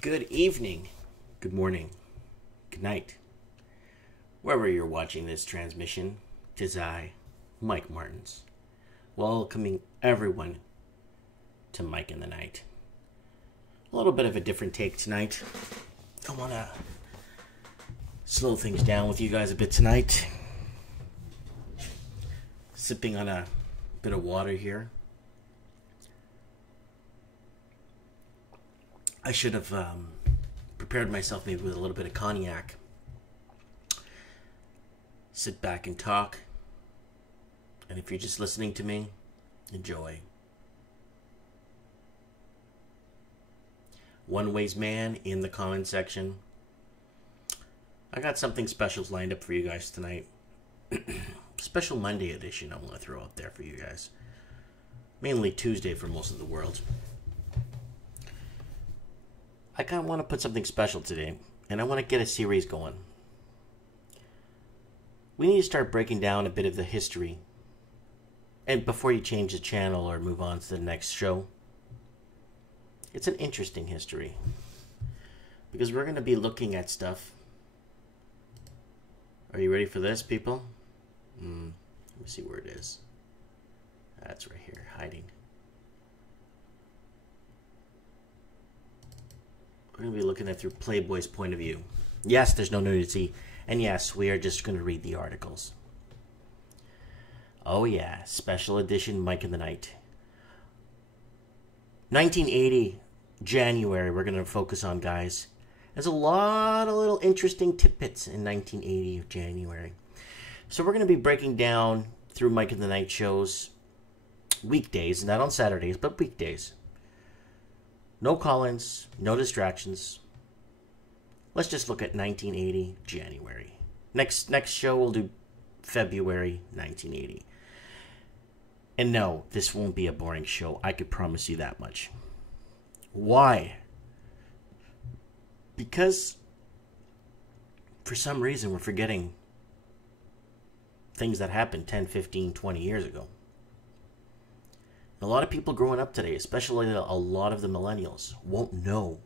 Good evening, good morning, good night. Wherever you're watching this transmission, 'tis I, Mike Martins, welcoming everyone to Mike in the Night. A little bit of a different take tonight. I want to slow things down with you guys a bit tonight. Sipping on a bit of water here. I should have prepared myself maybe with a little bit of cognac. Sit back and talk. And if you're just listening to me, enjoy. One Ways Man in the comment section. I got something special lined up for you guys tonight. Special Monday edition I want to throw out there for you guys. Mainly Tuesday for most of the world. I kind of want to put something special today, and I want to get a series going. We need to start breaking down a bit of the history. And before you change the channel or move on to the next show, it's an interesting history. Because we're going to be looking at stuff. Are you ready for this, people? Let me see where it is. That's right here, hiding. We're going to be looking at it through Playboy's point of view. Yes, there's no nudity. And yes, we are just going to read the articles. Oh yeah, special edition Mike in the Night. 1980, January, we're going to focus on, guys. There's a lot of little interesting tidbits in 1980 of January. So we're going to be breaking down through Mike in the Night shows weekdays, not on Saturdays, but weekdays. No call-ins, no distractions. Let's just look at 1980, January. Next show we'll do February 1980. And no, this won't be a boring show. I could promise you that much. Why? Because for some reason we're forgetting things that happened 10, 15, 20 years ago. A lot of people growing up today, especially a lot of the millennials, won't know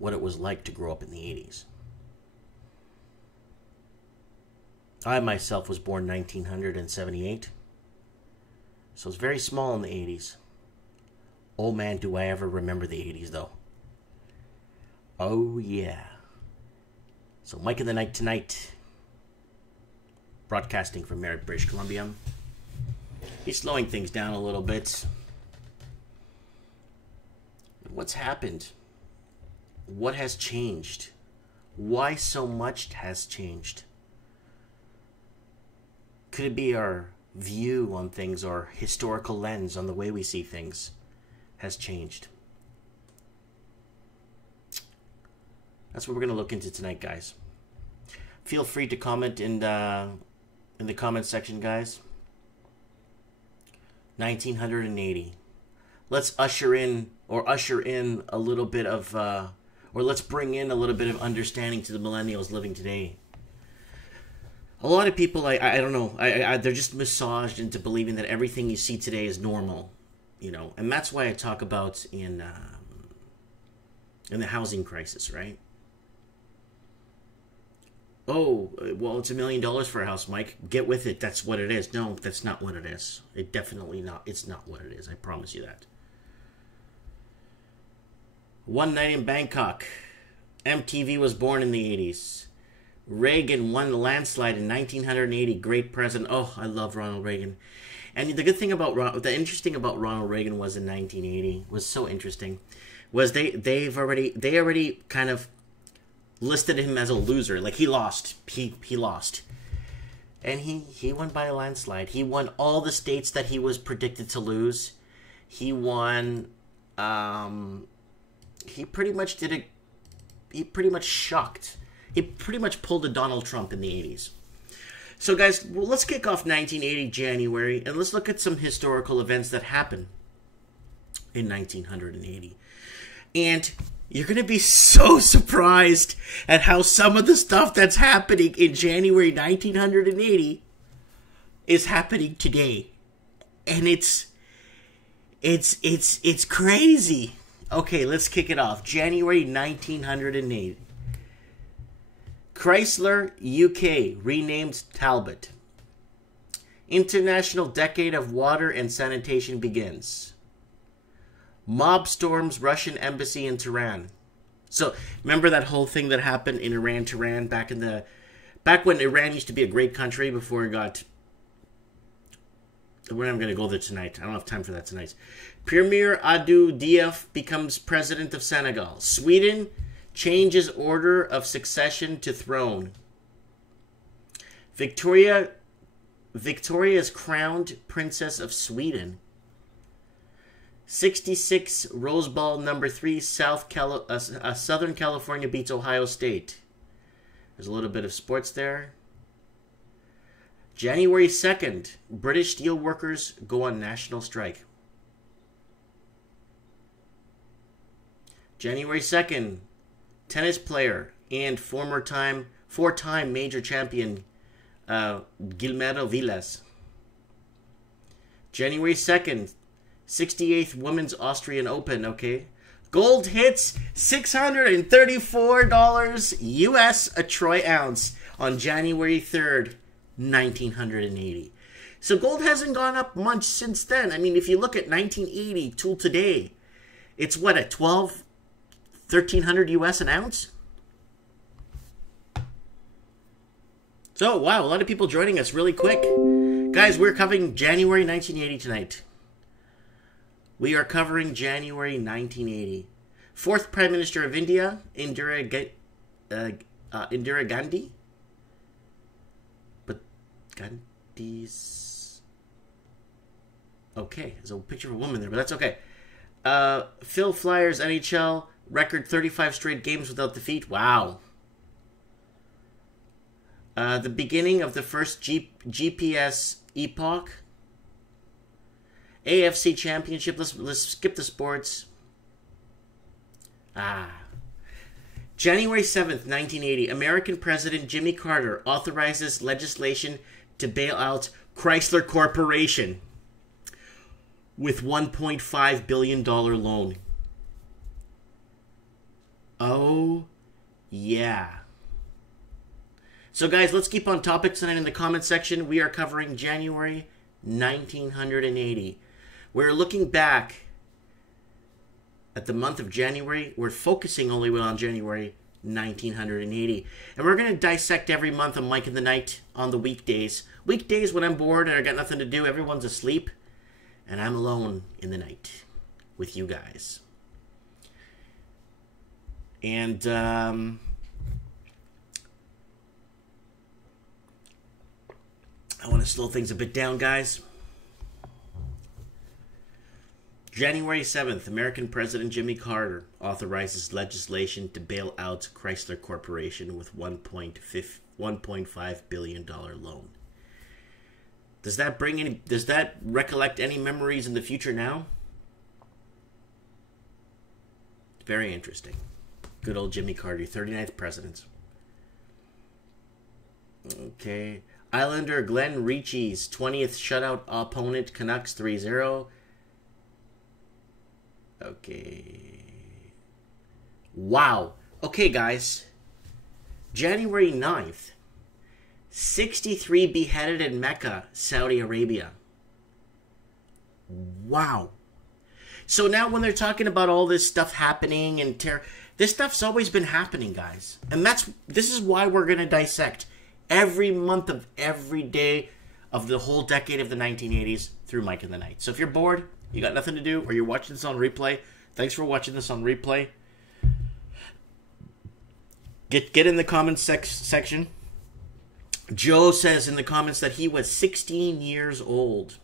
what it was like to grow up in the 80s. I myself was born 1978, so I was very small in the 80s. Oh man, do I ever remember the 80s though. Oh yeah. So Mike in the Night tonight, broadcasting from Merritt, British Columbia. He's slowing things down a little bit. What's happened? What has changed? Why so much has changed? Could it be our view on things, or historical lens on the way we see things has changed? That's what we're going to look into tonight, guys. Feel free to comment in the comment section, guys. 1980. Let's usher in a little bit of, or let's bring in a little bit of understanding to the millennials living today. A lot of people, I don't know, they're just massaged into believing that everything you see today is normal, you know, and that's why I talk about in the housing crisis, right? Oh, well, it's $1 million for a house, Mike. Get with it. That's what it is. No, that's not what it is. It definitely not. It's not what it is. I promise you that. One night in Bangkok. MTV was born in the 80s. Reagan won the landslide in 1980. Great president. Oh, I love Ronald Reagan. And the good thing about the interesting about Ronald Reagan was in 1980 was so interesting, was they already kind of listed him as a loser. Like he lost. He lost. And he won by a landslide. He won all the states that he was predicted to lose. He won. He pretty much did it. He pretty much shocked. He pretty much pulled a Donald Trump in the 80s. So guys, well, let's kick off 1980 January and let's look at some historical events that happened in 1980. And you're going to be so surprised at how some of the stuff that's happening in January 1980 is happening today. And it's crazy. Okay, let's kick it off. January 1908. Chrysler, UK, renamed Talbot. International Decade of Water and Sanitation begins. Mob storms Russian embassy in Tehran. So, remember that whole thing that happened in Iran, Tehran, back when Iran used to be a great country before it got... We're not going to go there tonight. I don't have time for that tonight. Premier Adu Diaf becomes president of Senegal. Sweden changes order of succession to throne. Victoria is crowned Princess of Sweden. 66 Rose Bowl number 3, Southern California beats Ohio State. There's a little bit of sports there. January 2nd, British steel workers go on national strike. January 2nd, tennis player and four-time major champion Guillermo Vilas. January 2nd, 68th Women's Austrian Open, okay? Gold hits $634 US a troy ounce on January 3rd, 1980. So gold hasn't gone up much since then. I mean, if you look at 1980 till today, it's what, at 1,300 US an ounce? So, wow, a lot of people joining us really quick. Guys, we're covering January 1980 tonight. We are covering January 1980. Fourth Prime Minister of India, Indira Gandhi. But Gandhi's... Okay, there's a picture of a woman there, but that's okay. Phil Flyers, NHL, record 35 straight games without defeat. Wow. The beginning of the first GPS epoch. AFC Championship. Let's skip the sports. January 7th, 1980. American President Jimmy Carter authorizes legislation to bail out Chrysler Corporation with $1.5 billion loan. Oh, yeah. So, guys, let's keep on topic tonight in the comment section. We are covering January 1980. We're looking back at the month of January. We're focusing only on January 1980. And we're going to dissect every month on Mike in the Night on the weekdays. Weekdays when I'm bored and I got nothing to do, everyone's asleep, and I'm alone in the night with you guys. And, I want to slow things a bit down, guys. January 7th, American President Jimmy Carter authorizes legislation to bail out Chrysler Corporation with $1.5 billion loan. Does that recollect any memories in the future now? Very interesting. Good old Jimmy Carter, 39th president. Okay. Islander Glenn Ritchie's 20th shutout opponent, Canucks 3-0. Okay. Wow. Okay, guys. January 9th. 63 beheaded in Mecca, Saudi Arabia. Wow. So now when they're talking about all this stuff happening and terror, this stuff's always been happening, guys. And this is why we're going to dissect every month of every day of the whole decade of the 1980s through Mike in the Night. So if you're bored, you got nothing to do, or you're watching this on replay, thanks for watching this on replay. Get in the comments section. Joe says in the comments that he was 16 years old.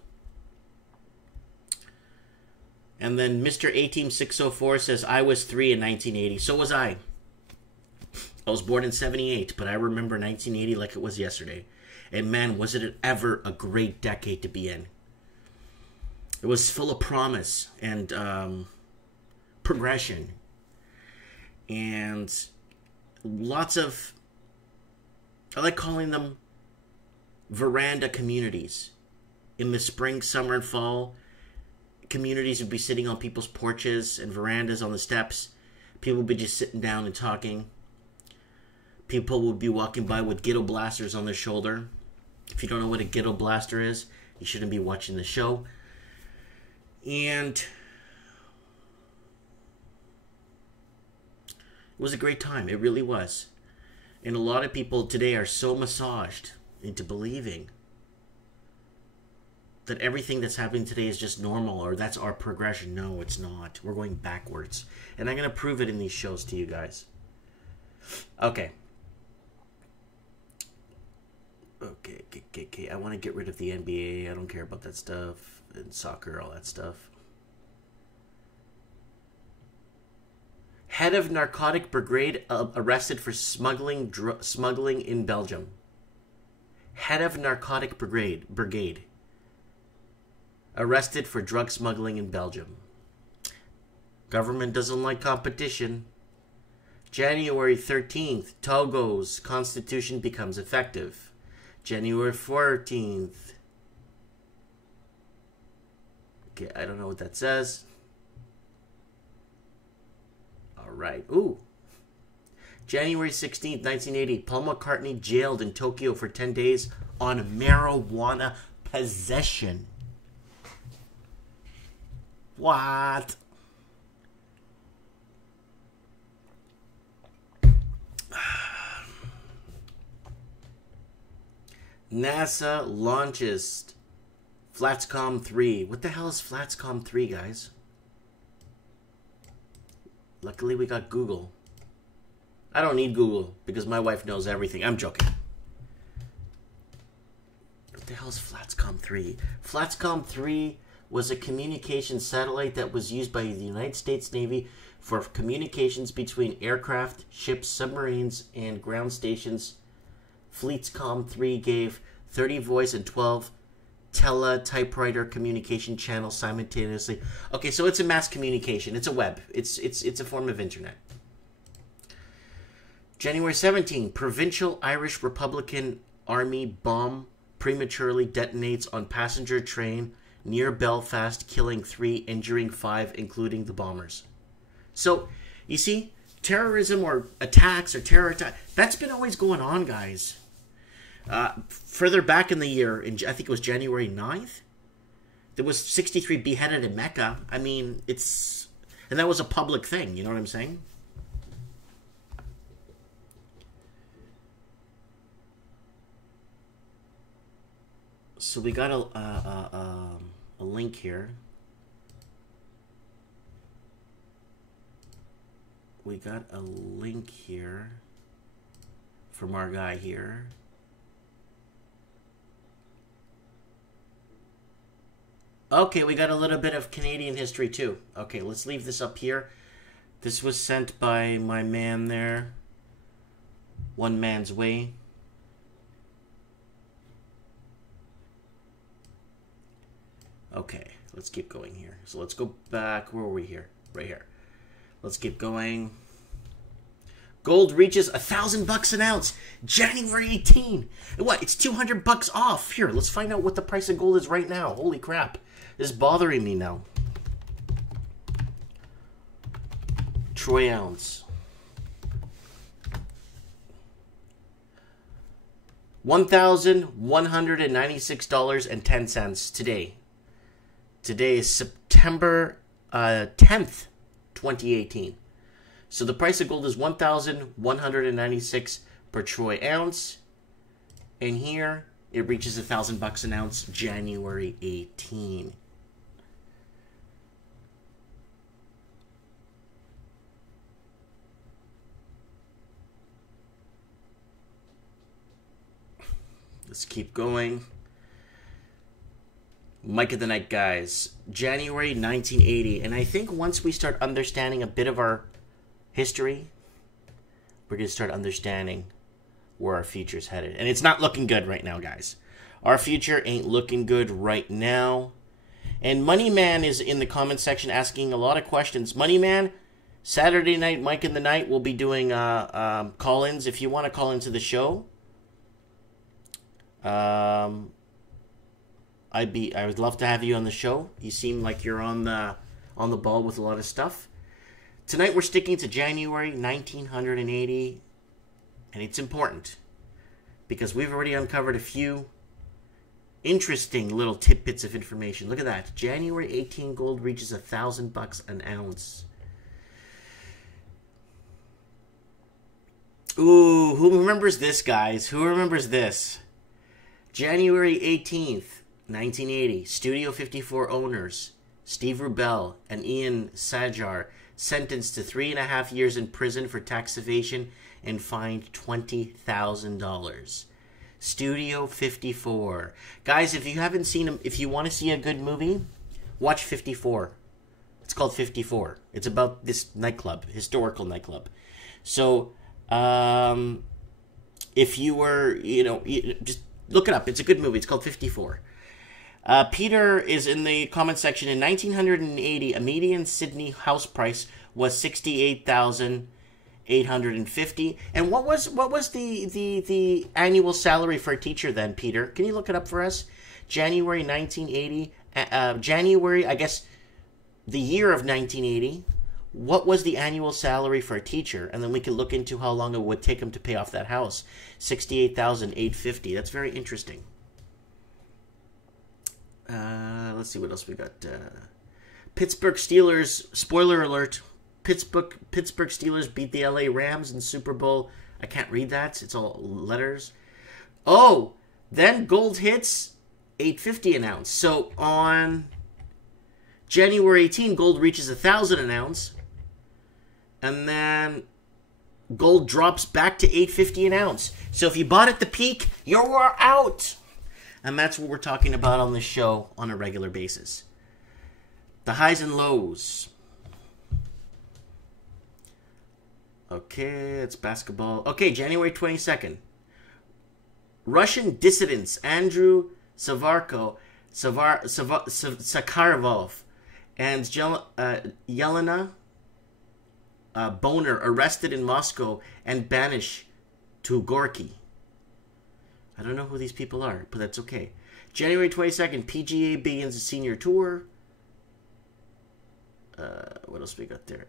And then Mr. A-Team 604 says, I was 3 in 1980. So was I. I was born in 78, but I remember 1980 like it was yesterday. And man, was it ever a great decade to be in. It was full of promise and progression. And lots of, I like calling them veranda communities. In the spring, summer, and fall, communities would be sitting on people's porches and verandas on the steps. People would be just sitting down and talking. People would be walking by with ghetto blasters on their shoulder. If you don't know what a ghetto blaster is, you shouldn't be watching the show. And it was a great time. It really was. And a lot of people today are so massaged into believing that everything that's happening today is just normal, or that's our progression. No, it's not. We're going backwards. And I'm going to prove it in these shows to you guys. Okay. Okay. I want to get rid of the NBA. I don't care about that stuff. And soccer, all that stuff. Head of narcotic brigade arrested for smuggling in Belgium. Head of narcotic brigade arrested for drug smuggling in Belgium. Government doesn't like competition. January 13th, Togo's constitution becomes effective. January 14th. Okay, I don't know what that says. All right. Ooh. January 16th, 1980, Paul McCartney jailed in Tokyo for 10 days on marijuana possession. What? NASA launches Flatscom 3. What the hell is Flatscom 3, guys? Luckily, we got Google. I don't need Google because my wife knows everything. I'm joking. What the hell is Flatscom 3? Flatscom 3 was a communication satellite that was used by the United States Navy for communications between aircraft, ships, submarines, and ground stations. Fleetscom 3 gave 30 voice and 12 typewriter communication channels simultaneously. Okay, so it's a mass communication. It's a web. It's a form of internet. January 17, provincial Irish Republican Army bomb prematurely detonates on passenger train near Belfast, killing 3, injuring 5, including the bombers. So, you see, terrorism or attacks or terror attack, that's been always going on, guys. Further back in the year, I think it was January 9th, there was 63 beheaded in Mecca. I mean, and that was a public thing, you know what I'm saying? So we got a link here. We got a link here from our guy here. Okay, we got a little bit of Canadian history too. Okay, let's leave this up here. This was sent by my man there. One Man's Way. Okay, let's keep going here. So let's go back. Where were we here? Right here. Let's keep going. Gold reaches $1,000 an ounce. January 18. What? It's $200 off. Here, let's find out what the price of gold is right now. Holy crap. This is bothering me now. Troy ounce. $1,196.10 today. Today is September 10th, 2018. So the price of gold is $1,196 per troy ounce. And here it reaches $1,000 an ounce January 18. Let's keep going. Mike of the Night, guys. January 1980. And I think once we start understanding a bit of our history, we're going to start understanding where our future's headed. And it's not looking good right now, guys. Our future ain't looking good right now. And Moneyman is in the comment section asking a lot of questions. Moneyman, Saturday night, Mike in the Night, we'll be doing call-ins. If you want to call into the show, I I would love to have you on the show. You seem like you're on the ball with a lot of stuff. Tonight we're sticking to January 1980, and it's important because we've already uncovered a few interesting little tidbits of information. Look at that. January 18, gold reaches $1,000 an ounce. Ooh, who remembers this, guys? Who remembers this? January 18th, 1980, Studio 54 owners Steve Rubell and Ian Sajar sentenced to 3.5 years in prison for tax evasion and fined $20,000. Studio 54. Guys, if you haven't seen them, if you want to see a good movie, watch 54. It's called 54. It's about this nightclub, historical nightclub. So, if you were, just look it up. It's a good movie. It's called 54. Peter is in the comment section. In 1980, a median Sydney house price was $68,850. And what was the annual salary for a teacher then, Peter? Can you look it up for us? January 1980. January, I guess, the year of 1980. What was the annual salary for a teacher? And then we can look into how long it would take him to pay off that house. $68,850. That's very interesting. Let's see what else we got. Pittsburgh Steelers, spoiler alert, Pittsburgh Steelers beat the LA Rams in Super Bowl. I can't read that. It's all letters. Oh, then gold hits $8.50 an ounce. So on January 18, gold reaches $1,000 an ounce. And then gold drops back to $8.50 an ounce. So if you bought at the peak, you're out. And that's what we're talking about on this show on a regular basis. The highs and lows. Okay, it's basketball. Okay, January 22nd. Russian dissidents Andrew Sakharov and Yelena Boner arrested in Moscow and banished to Gorky. I don't know who these people are, but that's okay. January 22nd, PGA begins a senior tour. What else we got there?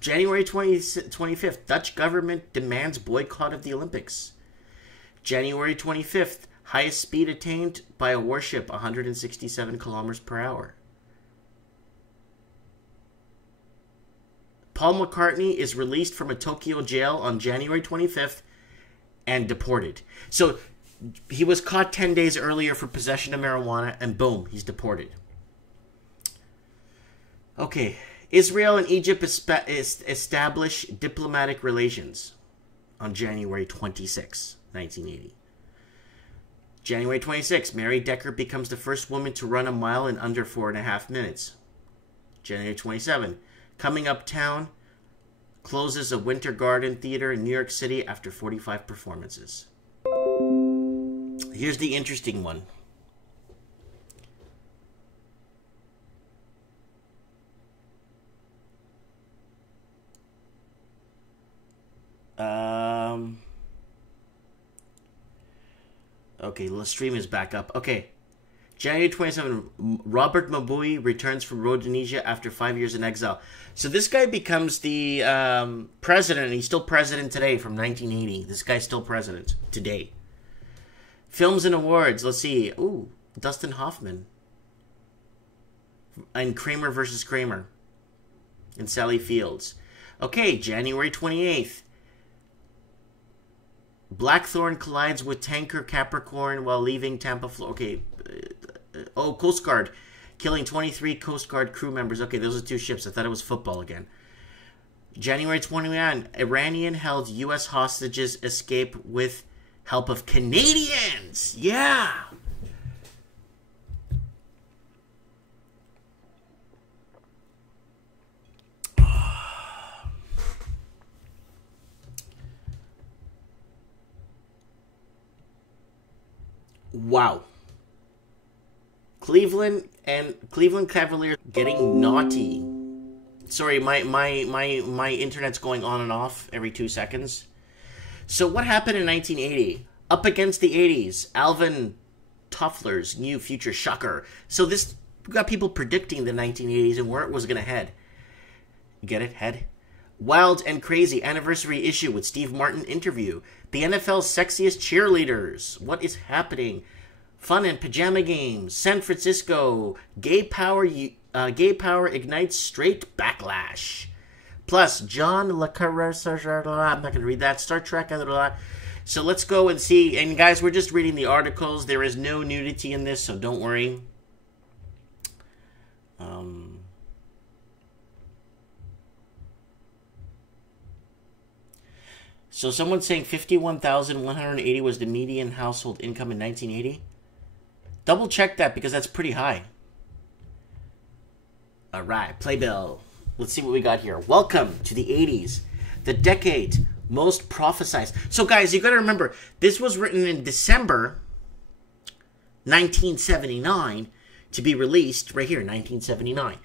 January 25th, Dutch government demands boycott of the Olympics. January 25th, highest speed attained by a warship, 167 kilometers per hour. Paul McCartney is released from a Tokyo jail on January 25th and deported. So he was caught 10 days earlier for possession of marijuana, and boom, he's deported. Okay, Israel and Egypt establish diplomatic relations on January 26, 1980. January 26, Mary Decker becomes the first woman to run a mile in under 4.5 minutes. January 27, Coming Uptown closes a Winter Garden Theater in New York City after 45 performances. Here's the interesting one. Okay, the stream is back up. Okay. January 27, Robert Mabui returns from Rhodesia after 5 years in exile. So this guy becomes the president, and he's still president today from 1980. This guy's still president today. Films and awards. Let's see. Ooh, Dustin Hoffman. And Kramer versus Kramer. And Sally Fields. Okay, January 28th. Blackthorn collides with tanker Capricorn while leaving Tampa, Florida. Okay. Coast Guard. Killing 23 Coast Guard crew members. Okay, those are two ships. I thought it was football again. January 29. Iranian-held U.S. hostages escape with help of Canadians. Yeah. Wow. Cleveland Cavaliers getting naughty. Sorry, my internet's going on and off every 2 seconds. So what happened in 1980? Up against the 80s, Alvin Toffler's new future shocker. So this, we got people predicting the 1980s and where it was going to head. You get it? Head? Wild and Crazy anniversary issue with Steve Martin interview. The NFL's sexiest cheerleaders. What is happening? Fun and pajama games. San Francisco. Gay power ignites straight backlash. Plus, John Le Carré, I'm not going to read that. Star Trek, So let's go and see. And guys, we're just reading the articles. There is no nudity in this, so don't worry. So someone's saying 51,180 was the median household income in 1980. Double check that because that's pretty high. All right, playbill. Let's see what we got here. Welcome to the 80s, the decade most prophesized. So guys, you got to remember, this was written in December 1979 to be released, right here, 1979,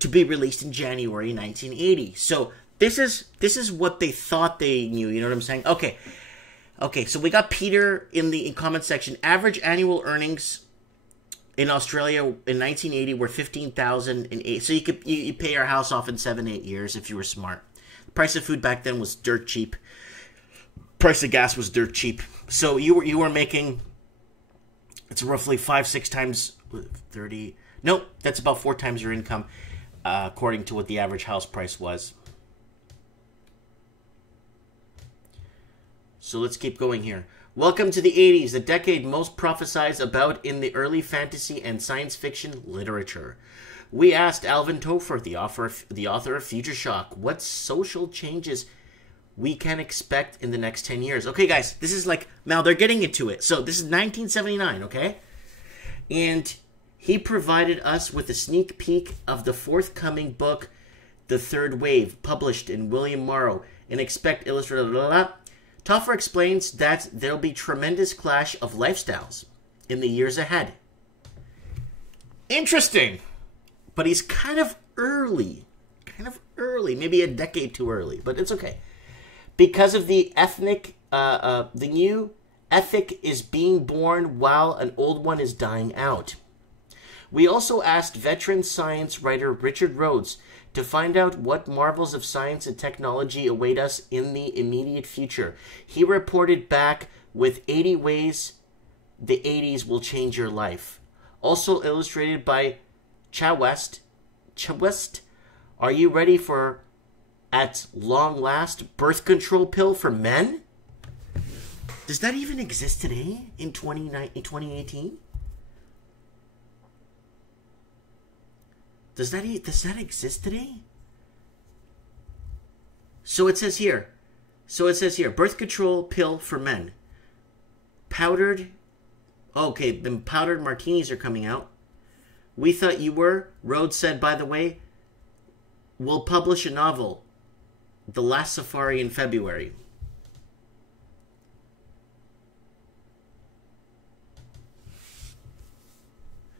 to be released in January 1980. So this is what they thought they knew. You know what I'm saying? Okay. So we got Peter in the comment section. Average annual earnings in Australia in 1980 were 15,008. So you pay your house off in 7-8 years if you were smart. The price of food back then was dirt cheap. Price of gas was dirt cheap. So you were making, it's roughly 5-6 times 30. Nope, that's about 4 times your income, according to what the average house price was. So let's keep going here. Welcome to the 80s, the decade most prophesied about in the early fantasy and science fiction literature. We asked Alvin Topher, the author of Future Shock, what social changes we can expect in the next 10 years. Okay, guys, this is like, now they're getting into it. So this is 1979, okay? And he provided us with a sneak peek of the forthcoming book, The Third Wave, published in William Morrow, and expect illustrated, Topher explains that there'll be tremendous clash of lifestyles in the years ahead. Interesting. But he's kind of early. Maybe a decade too early, but it's okay. Because of the the new ethic is being born while an old one is dying out. We also asked veteran science writer Richard Rhodes to find out what marvels of science and technology await us in the immediate future. He reported back with 80 ways the 80s will change your life. Also illustrated by Chawest. Are you ready for, at long last, birth control pill for men? Does that even exist today in 2018? Does that exist today? So it says here, birth control pill for men. Powdered, okay, the powdered martinis are coming out. We thought you were, Rhodes said, by the way, we'll publish a novel, The Last Safari, in February.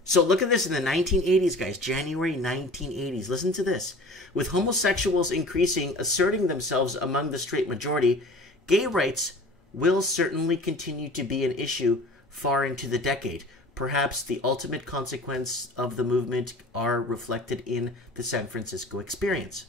So look at this in the 1980s, guys. January 1980s. Listen to this. With homosexuals increasing, asserting themselves among the straight majority, gay rights will certainly continue to be an issue far into the decade. Perhaps the ultimate consequence of the movement are reflected in the San Francisco experience.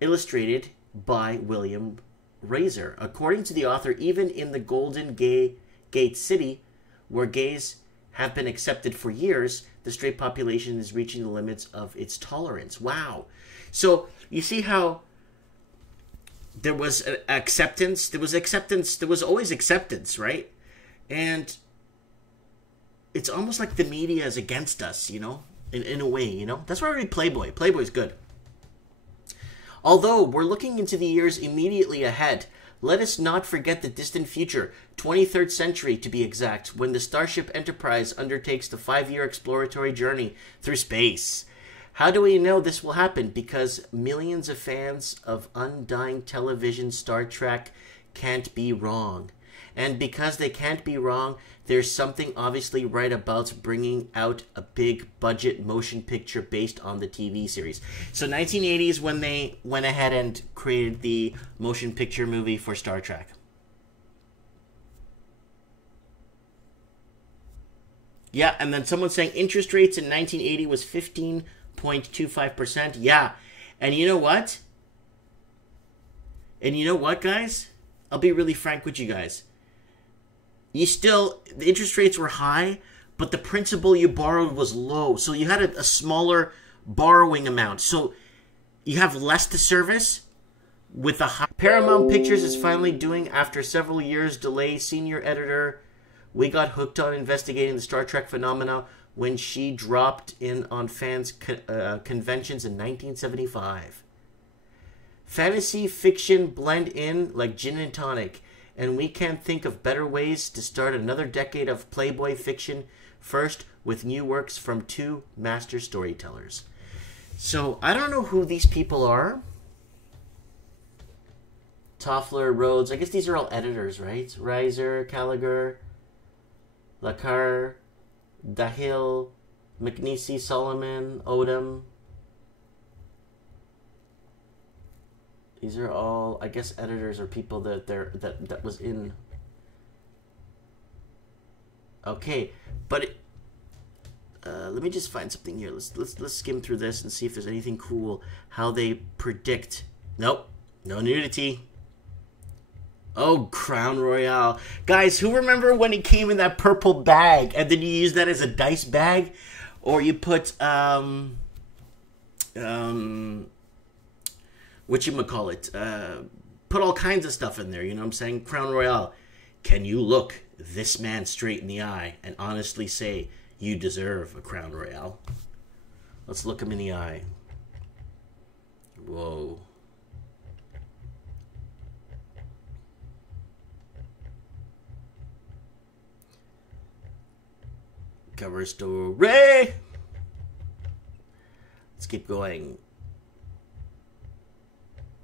Illustrated by William Razor. According to the author, even in the Golden Gate City, where gays have been accepted for years, the straight population is reaching the limits of its tolerance. Wow. So you see how there was acceptance. There was always acceptance, right? And it's almost like the media is against us, you know, in a way, you know. That's why I read Playboy. Playboy's good. Although we're looking into the years immediately ahead, let us not forget the distant future, 23rd century to be exact, when the Starship Enterprise undertakes the 5-year exploratory journey through space. How do we know this will happen? Because millions of fans of undying television Star Trek can't be wrong. And because they can't be wrong, there's something obviously right about bringing out a big budget motion picture based on the TV series. So 1980s when they went ahead and created the motion picture movie for Star Trek. Yeah, and then someone saying interest rates in 1980 was 15.25%. Yeah. And you know what? And you know what, guys? I'll be really frank with you guys. The interest rates were high, but the principal you borrowed was low. So you had a smaller borrowing amount. So you have less to service with a high. Paramount Pictures is finally doing, after several years delay, senior editor, we got hooked on investigating the Star Trek phenomena when she dropped in on fans' conventions in 1975. Fantasy fiction blend in like gin and tonic, and we can't think of better ways to start another decade of Playboy fiction, first with new works from two master storytellers. So, I don't know who these people are. Toffler, Rhodes, I guess these are all editors, right? Reiser, Gallagher, Lacar, Dahill, McNeese, Solomon, Odom. These are all, I guess, editors or people that was in. Okay, but let me just find something here. Let's skim through this and see if there's anything cool. How they predict. Nope, no nudity. Oh, Crown Royale. Guys, who remember when it came in that purple bag and then you use that as a dice bag? Or you put, whatchamacallit, put all kinds of stuff in there, you know what I'm saying? Crown Royale. Can you look this man straight in the eye and honestly say you deserve a Crown Royale? Let's look him in the eye. Whoa. Cover story. Let's keep going.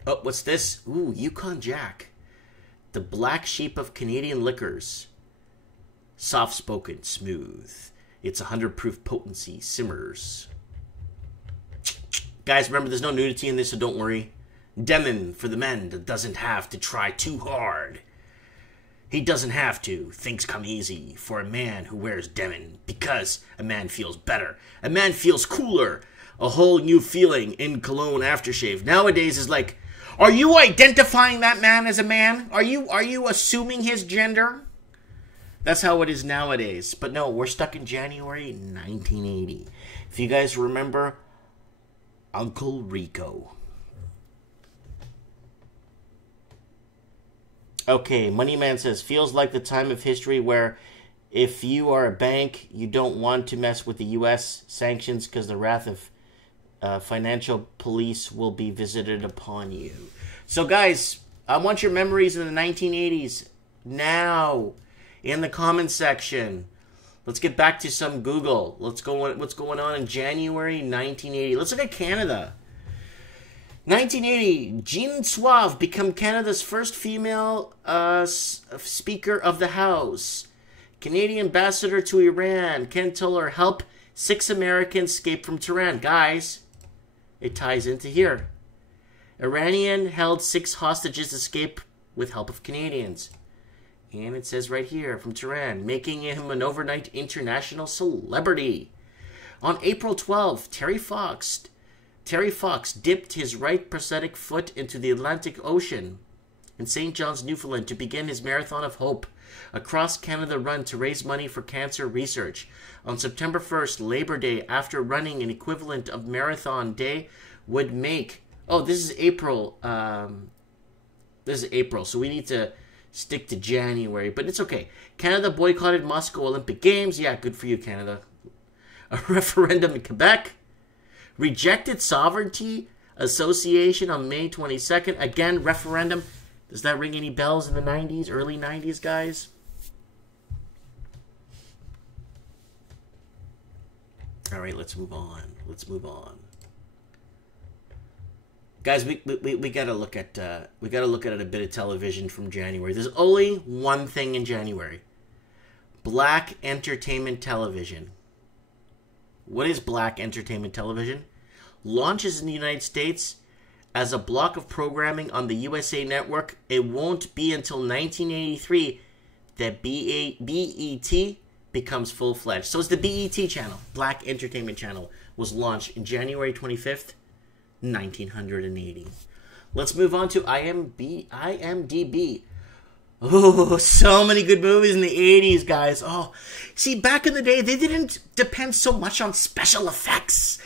Oh, what's this? Ooh, Yukon Jack. The black sheep of Canadian liquors. Soft-spoken, smooth. It's 100 proof potency. Simmers. Guys, remember there's no nudity in this, so don't worry. Demon for the men that doesn't have to try too hard. He doesn't have to. Things come easy for a man who wears denim because a man feels better. A man feels cooler. A whole new feeling in cologne aftershave. Nowadays is like, are you identifying that man as a man? Are you assuming his gender? That's how it is nowadays. But no, we're stuck in January 1980. If you guys remember, Uncle Rico. Okay, Moneyman says, feels like the time of history where if you are a bank, you don't want to mess with the U.S. sanctions because the wrath of financial police will be visited upon you. So, guys, I want your memories in the 1980s now in the comments section. Let's get back to some Google. What's going on in January 1980. Let's look at Canada. 1980, Jean Suave become Canada's first female Speaker of the House. Canadian ambassador to Iran, Ken Tuller, help 6 Americans escape from Tehran. Guys, it ties into here. Iranian held 6 hostages escape with help of Canadians. And it says right here, from Tehran, making him an overnight international celebrity. On April 12th, Terry Fox dipped his right prosthetic foot into the Atlantic Ocean in St. John's, Newfoundland to begin his Marathon of Hope, a cross-Canada run to raise money for cancer research. On September 1st, Labor Day, after running an equivalent of Marathon Day, would make... Oh, this is April. This is April, so we need to stick to January, but it's okay. Canada boycotted Moscow Olympic Games. Yeah, good for you, Canada. A referendum in Quebec. Rejected Sovereignty Association on May 22nd. Again, referendum. Does that ring any bells in the 90s, early 90s, guys? All right, let's move on. Let's move on. Guys, we gotta look at a bit of television from January. There's only one thing in January. Black entertainment television. What is black entertainment television? Launches in the United States as a block of programming on the USA Network. It won't be until 1983 that BET becomes full-fledged. So it's the BET channel, Black Entertainment Channel, was launched in January 25th, 1980. Let's move on to IMDb. Oh, so many good movies in the 80s, guys. Oh, see, back in the day, they didn't depend so much on special effects.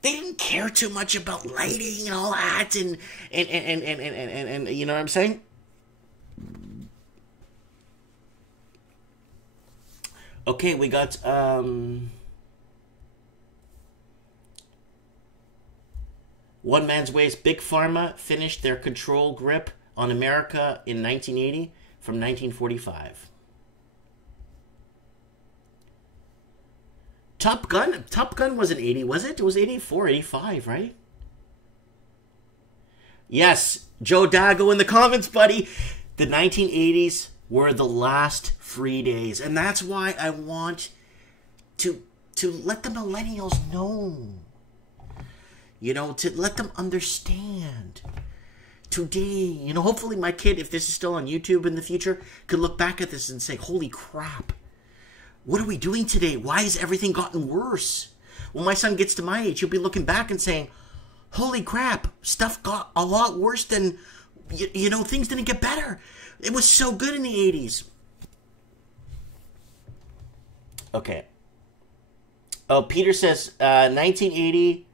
They didn't care too much about lighting and all that, and you know what I'm saying? Okay, we got One Man's Ways. Big Pharma finished their control grip on America in 1980 from 1945. Top Gun was in 80, was it? It was 84, 85, right? Yes, Joe Dago in the comments, buddy. The 1980s were the last free days, and that's why I want to let the millennials know. You know, to let them understand. Today, you know, hopefully my kid, if this is still on YouTube in the future, could look back at this and say, holy crap. What are we doing today? Why has everything gotten worse? When my son gets to my age, he'll be looking back and saying, holy crap, stuff got a lot worse than, you know, things didn't get better. It was so good in the 80s. Okay. Oh, Peter says, 1980,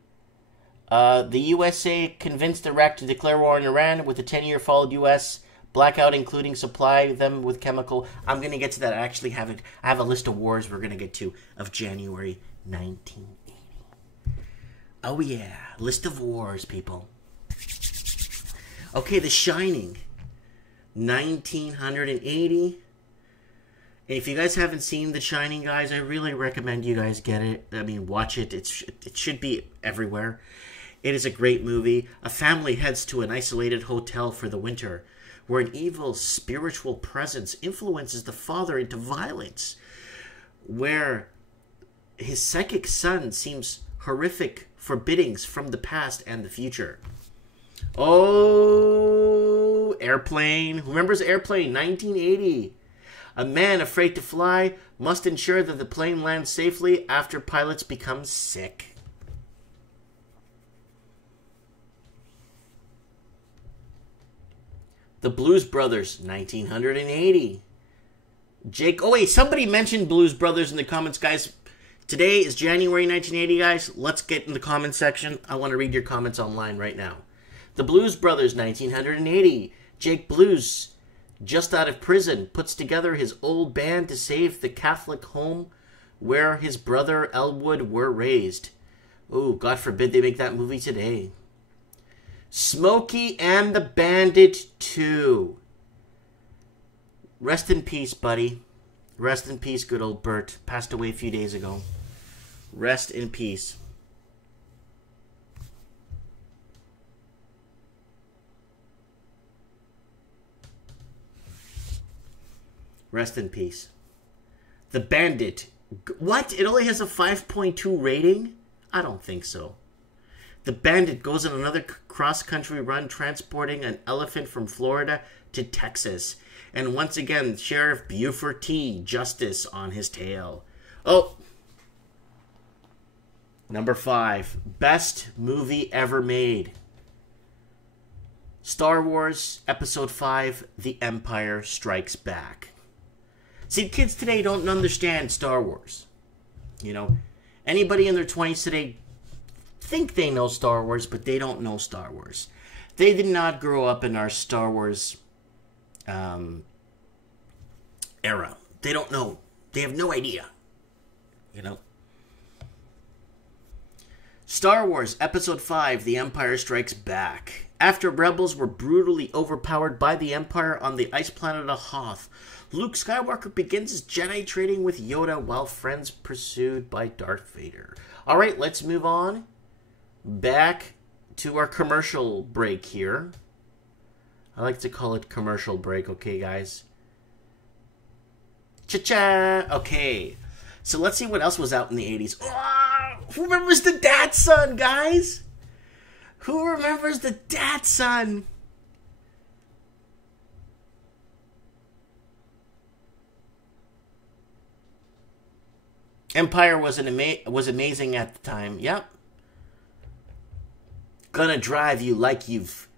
the USA convinced Iraq to declare war on Iran with a 10-year followed U.S. blackout, including supply them with chemical. I'm going to get to that. I actually have it. I have a list of wars we're going to get to of January 1980. Oh yeah, list of wars, people. Okay, The Shining, 1980. And if you guys haven't seen The Shining, guys, I really recommend you guys get it. I mean, watch it. It should be everywhere. It is a great movie. A family heads to an isolated hotel for the winter, where an evil spiritual presence influences the father into violence, where his psychic son seems horrific forbiddings from the past and the future. Oh, Airplane. Who remembers Airplane? 1980. A man afraid to fly must ensure that the plane lands safely after pilots become sick. The Blues Brothers, 1980. Jake, oh wait, somebody mentioned Blues Brothers in the comments, guys. Today is January 1980, guys. Let's get in the comment section. I want to read your comments online right now. The Blues Brothers, 1980. Jake Blues, just out of prison, puts together his old band to save the Catholic home where his brother Elwood were raised. Oh, God forbid they make that movie today. Smokey and the Bandit 2. Rest in peace, buddy. Rest in peace, good old Bert. Passed away a few days ago. Rest in peace. Rest in peace. The Bandit. What? It only has a 5.2 rating? I don't think so. The Bandit goes on another cross-country run transporting an elephant from Florida to Texas. And once again, Sheriff Buford T. Justice on his tail. Oh. Number 5. Best movie ever made. Star Wars Episode 5, The Empire Strikes Back. See, kids today don't understand Star Wars. You know, anybody in their 20s today think they know Star Wars, but they don't know Star Wars. They did not grow up in our Star Wars era. They don't know. They have no idea. You know? Star Wars Episode 5, The Empire Strikes Back. After rebels were brutally overpowered by the Empire on the ice planet of Hoth, Luke Skywalker begins his Jedi training with Yoda while friends pursued by Darth Vader. Alright, let's move on. Back to our commercial break here. I like to call it commercial break, okay, guys? Cha-cha! Okay, so let's see what else was out in the 80s. Oh, who remembers the Dad Son, guys? Who remembers the Dad Son? Empire was was amazing at the time. Yep. Gonna drive you like you've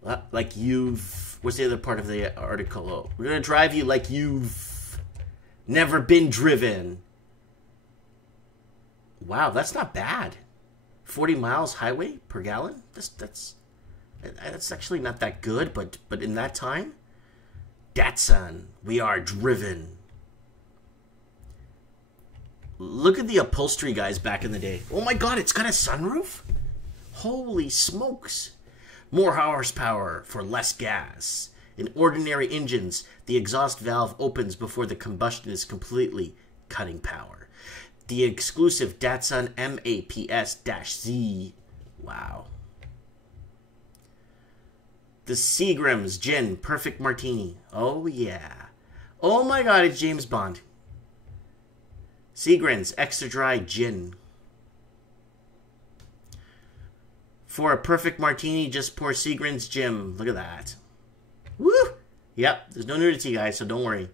what's the other part of the article? Oh, we're gonna drive you like you've never been driven. Wow, that's not bad. 40 miles highway per gallon. That's actually not that good, but in that time, Datsun, we are driven. Look at the upholstery guys back in the day. Oh my god, it's got a sunroof? Holy smokes. More horsepower for less gas. In ordinary engines, the exhaust valve opens before the combustion is completely cutting power. The exclusive Datsun MAPS-Z. Wow. The Seagram's Gin Perfect Martini. Oh yeah. Oh my god, it's James Bond. Seagram's Extra Dry Gin. For a perfect martini, just pour Seagram's Gin. Look at that. Woo! Yep, there's no nudity, guys, so don't worry.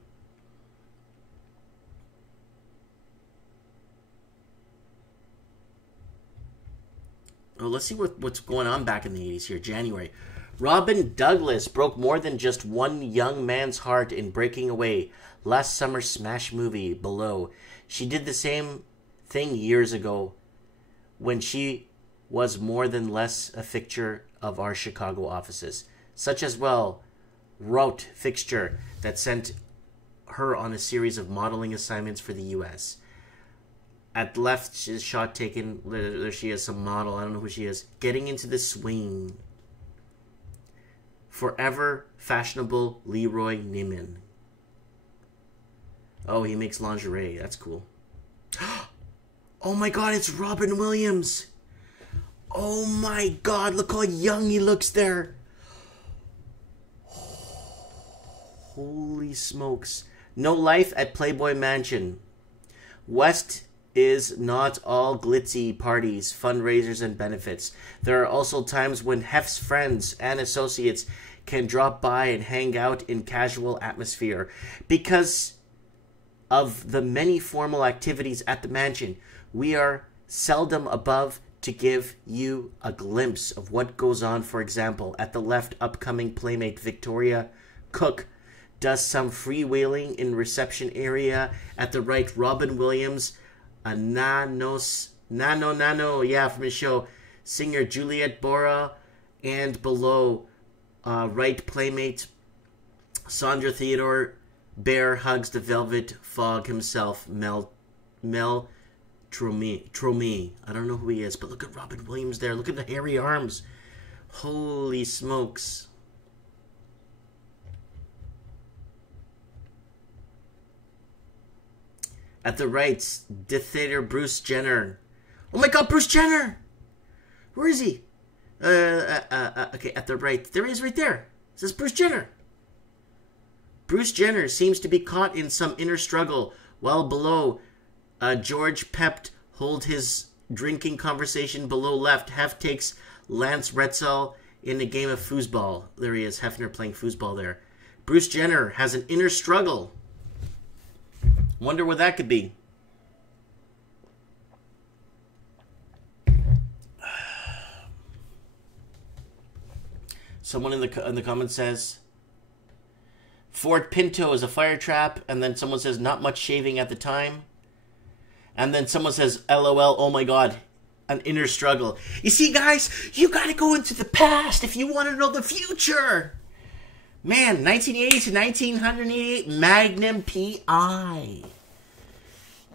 Oh, let's see what's going on back in the 80s here. January. Robin Douglas broke more than just one young man's heart in Breaking Away. Last summer's smash movie, Below. She did the same thing years ago when she was more than less a fixture of our Chicago offices. Such as, well, wrote fixture that sent her on a series of modeling assignments for the U.S. At left is shot taken. There she is, some model. I don't know who she is. Getting into the swing. Forever fashionable Leroy Neiman. Oh, he makes lingerie. That's cool. Oh my god, it's Robin Williams. Oh my god, look how young he looks there. Holy smokes. No life at Playboy Mansion. West is not all glitzy parties, fundraisers, and benefits. There are also times when Hef's friends and associates can drop by and hang out in casual atmosphere. Because of the many formal activities at the mansion, we are seldom above to give you a glimpse of what goes on. For example, at the left, upcoming playmate Victoria Cook does some freewheeling in reception area. At the right, Robin Williams, a nano, yeah, from his show, singer Juliet Bora, and below, right playmate Sandra Theodore Bear hugs the Velvet Fog himself, Mel Tromie. I don't know who he is, but look at Robin Williams there. Look at the hairy arms. Holy smokes. At the right, dictator Bruce Jenner. Oh my god, Bruce Jenner! Where is he? Okay, at the right. There he is right there. It says Bruce Jenner. Bruce Jenner seems to be caught in some inner struggle, while below, George Pept hold his drinking conversation. Below left, Hef takes Lance Retzel in a game of foosball. There he is, Hefner playing foosball there. Bruce Jenner has an inner struggle. Wonder what that could be. Someone in the comments says Ford Pinto is a fire trap, and then someone says not much shaving at the time. And then someone says, LOL, oh my god, an inner struggle. You see, guys, you gotta go into the past if you want to know the future. Man, 1980 to 1988, Magnum P.I.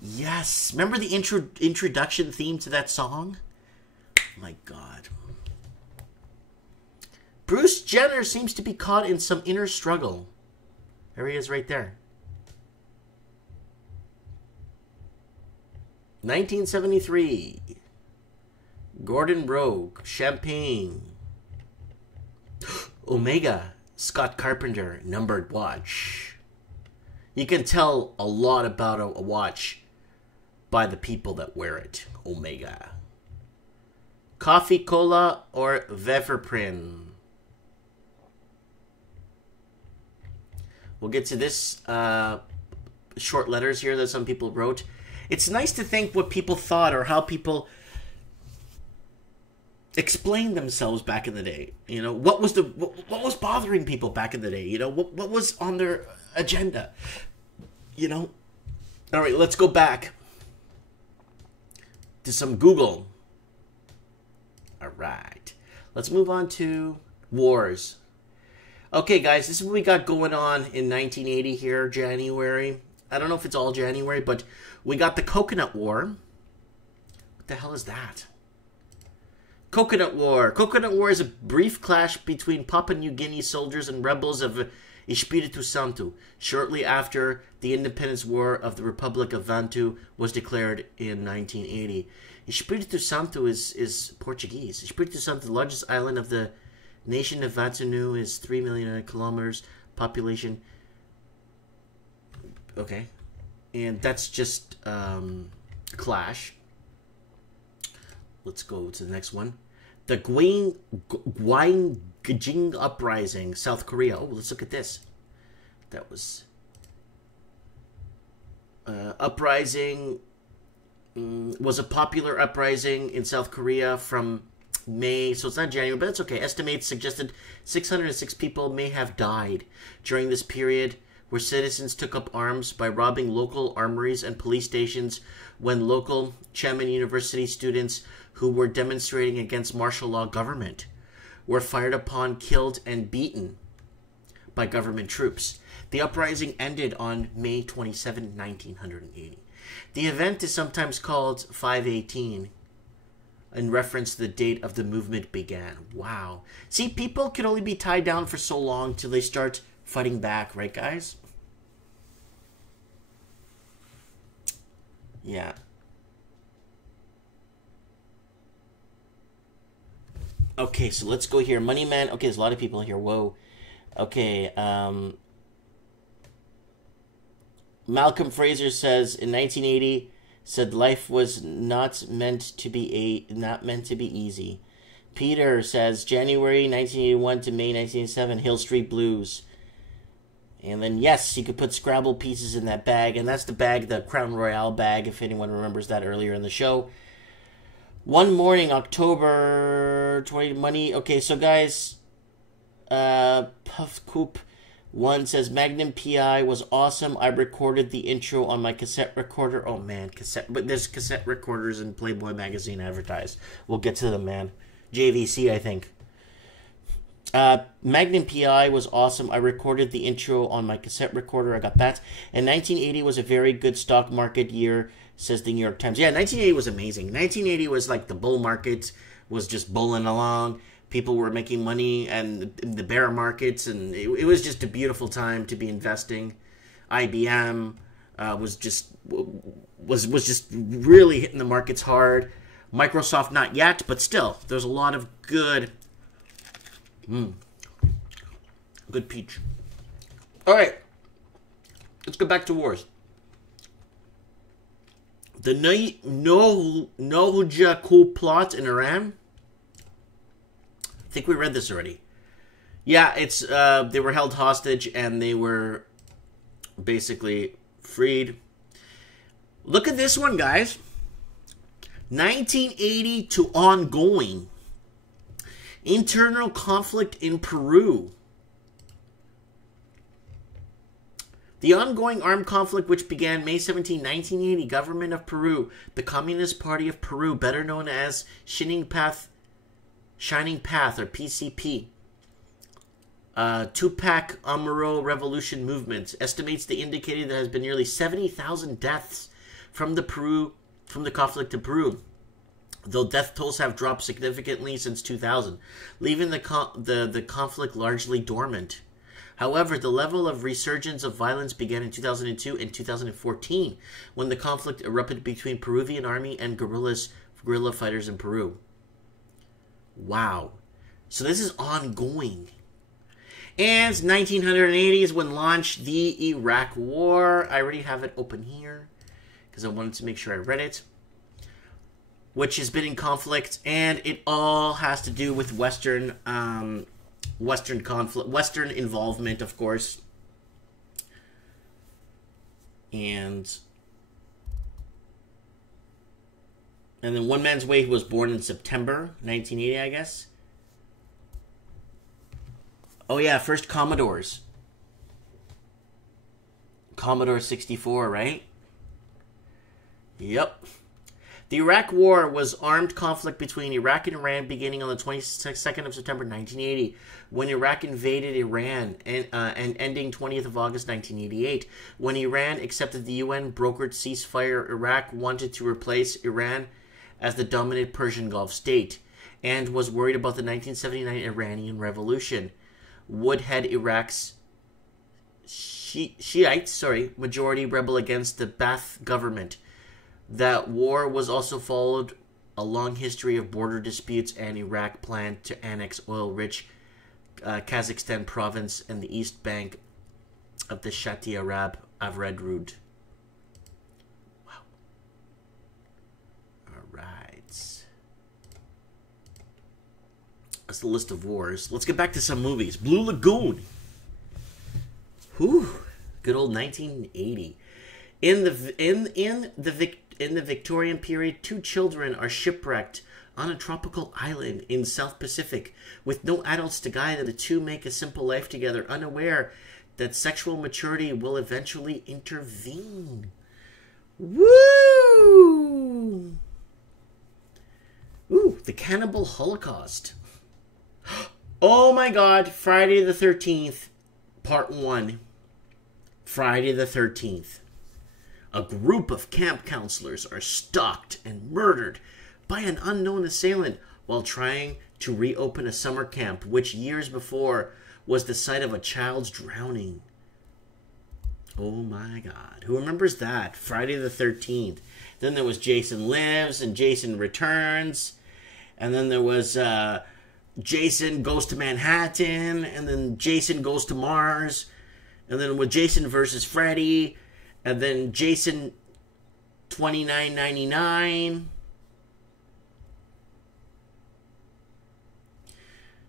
Yes. Remember the introduction theme to that song? My god. Bruce Jenner seems to be caught in some inner struggle. There he is right there. 1973. Gordon Rogue, Champagne. Omega, Scott Carpenter, numbered watch. You can tell a lot about a watch by the people that wear it. Omega. Coffee Cola or Veverprin. We'll get to this short letters here that some people wrote. It's nice to think what people thought or how people explained themselves back in the day. You know, what was bothering people back in the day? You know, what was on their agenda? You know. All right, let's go back to some Google. All right, let's move on to wars. Okay, guys, this is what we got going on in 1980 here, January. I don't know if it's all January, but we got the Coconut War. What the hell is that? Coconut War. Coconut War is a brief clash between Papua New Guinea soldiers and rebels of Espiritu Santo, shortly after the independence war of the Republic of Vanuatu was declared in 1980. Espiritu Santo is Portuguese. Espiritu Santo, the largest island of the nation of Vanuatu, is 3 million kilometers population. Okay. And that's just a clash. Let's go to the next one. The Gyeongjin Uprising, South Korea. Oh, let's look at this. That was... uprising was a popular uprising in South Korea from May, so it's not January, but that's okay. Estimates suggested 606 people may have died during this period, where citizens took up arms by robbing local armories and police stations when local Chemin University students who were demonstrating against martial law government were fired upon, killed, and beaten by government troops. The uprising ended on May 27, 1980. The event is sometimes called 518 in reference to the date of the movement began. Wow. See, people can only be tied down for so long till they start fighting back, right, guys? Yeah. Okay, so let's go here. Money Man. Okay, there's a lot of people here. Whoa. Okay, Malcolm Fraser says in 1980 said life was not meant to be easy. Peter says January 1981 to May 1987 Hill Street Blues. And then yes, you could put Scrabble pieces in that bag, and that's the bag, the Crown Royale bag, if anyone remembers that earlier in the show. One morning, October 20 money. Okay, so guys, Puff Coop 1 says Magnum PI was awesome. I recorded the intro on my cassette recorder. Oh man, but there's cassette recorders in Playboy magazine advertised. We'll get to them, man. JVC, I think. Magnum PI was awesome. I recorded the intro on my cassette recorder. I got that. And 1980 was a very good stock market year, says the New York Times. Yeah, 1980 was amazing. 1980 was like the bull market was just bulling along. People were making money, and the bear markets, and it was just a beautiful time to be investing. IBM was just really hitting the markets hard. Microsoft not yet, but still, there's a lot of good peach. All right, let's go back to wars. The Nohja coup plot in Iran. I think we read this already. Yeah, it's they were held hostage and they were basically freed. Look at this one, guys. 1980 to ongoing. Internal conflict in Peru. The ongoing armed conflict, which began May 17, 1980, government of Peru, the Communist Party of Peru, better known as Shining Path, or PCP, Tupac Amaru Revolution Movement, estimates they indicated there has been nearly 70,000 deaths from the conflict in Peru, though death tolls have dropped significantly since 2000, leaving the conflict largely dormant. However, the level of resurgence of violence began in 2002 and 2014, when the conflict erupted between Peruvian army and guerrilla fighters in Peru. Wow. So this is ongoing. And 1980 is when launched the Iraq War. I already have it open here because I wanted to make sure I read it. Which has been in conflict, and it all has to do with Western conflict, Western involvement, of course. And And then One Man's Way was born in September 1980, I guess. Oh yeah, first Commodores. Commodore 64, right? Yep. The Iraq War was armed conflict between Iraq and Iran beginning on the 22nd of September 1980, when Iraq invaded Iran, and ending 20th of August 1988. When Iran accepted the UN-brokered ceasefire, Iraq wanted to replace Iran as the dominant Persian Gulf state, and was worried about the 1979 Iranian Revolution. Would head Iraq's Shiites, majority rebel against the Ba'ath government. That war was also followed a long history of border disputes, and Iraq planned to annex oil-rich Kazakhstan province and the east bank of the Shati Arab Avred Road. Wow. All right. That's the list of wars. Let's get back to some movies. Blue Lagoon. Whew. Good old 1980. In the Victorian period, 2 children are shipwrecked on a tropical island in South Pacific. With no adults to guide them, the two make a simple life together, unaware that sexual maturity will eventually intervene. Woo! Ooh, the Cannibal Holocaust. Oh my God, Friday the 13th, Part 1. Friday the 13th. A group of camp counselors are stalked and murdered by an unknown assailant while trying to reopen a summer camp, which years before was the site of a child's drowning. Oh my God. Who remembers that? Friday the 13th. Then there was Jason Lives and Jason Returns. And then there was Jason Goes to Manhattan. And then Jason Goes to Mars. And then with Jason versus Freddy. And then Jason 2999.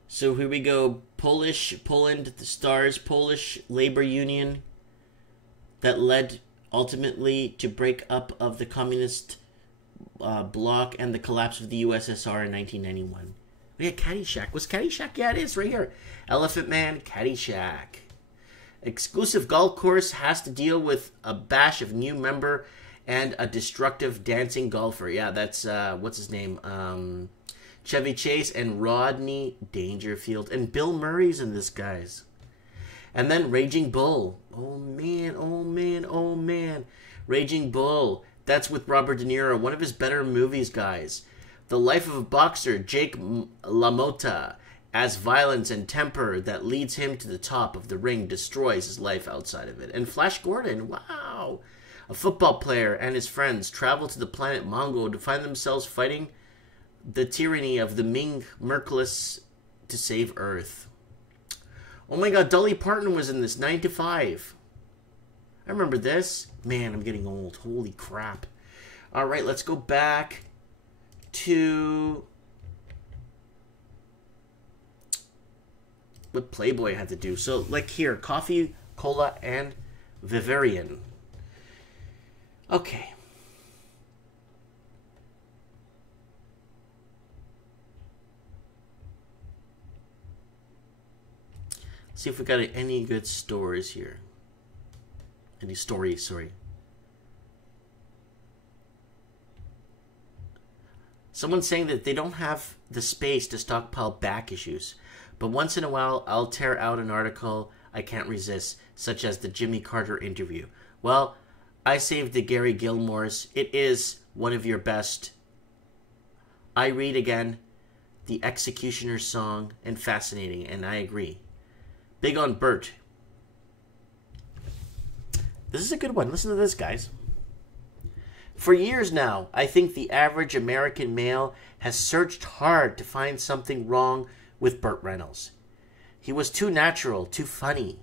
So here we go. Poland, the stars, Polish labor union that led ultimately to break up of the communist bloc and the collapse of the USSR in 1991. We had Caddyshack. Was Caddyshack? Yeah, it is right here. Elephant Man, Caddyshack. Exclusive golf course has to deal with a bash of new member and a destructive dancing golfer. Yeah, that's, what's his name? Chevy Chase and Rodney Dangerfield. And Bill Murray's in this, guys. And then Raging Bull. Oh, man, oh, man, oh, man. Raging Bull. That's with Robert De Niro. One of his better movies, guys. The life of a boxer, Jake LaMotta. As violence and temper that leads him to the top of the ring destroys his life outside of it. And Flash Gordon, wow. A football player and his friends travel to the planet Mongo to find themselves fighting the tyranny of the Ming Merciless to save Earth. Oh my God, Dolly Parton was in this, 9 to 5. I remember this. Man, I'm getting old. Holy crap. All right, let's go back to what Playboy had to do. So, like here, coffee, cola, and Vivarian. Okay. Let's see if we got any good stories here. Any stories, sorry. Someone's saying that they don't have the space to stockpile back issues. But once in a while, I'll tear out an article I can't resist, such as the Jimmy Carter interview. Well, I saved the Gary Gilmore's. It is one of your best. I read again the Executioner's song, and fascinating, and I agree. Big on Bert. This is a good one. Listen to this, guys. For years now, I think the average American male has searched hard to find something wrong with Burt Reynolds. He was too natural, too funny,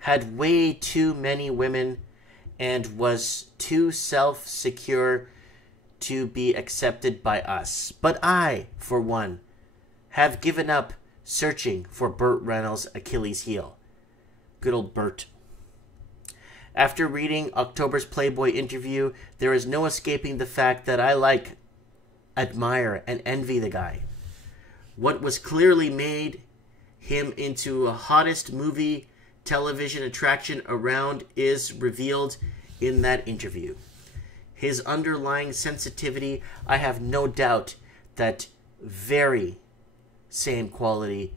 had way too many women, and was too self-secure to be accepted by us. But I, for one, have given up searching for Burt Reynolds' Achilles heel. Good old Burt. After reading October's Playboy interview, there is no escaping the fact that I like admire and envy the guy. What was clearly made him into a hottest movie television attraction around is revealed in that interview. His underlying sensitivity, I have no doubt that very same quality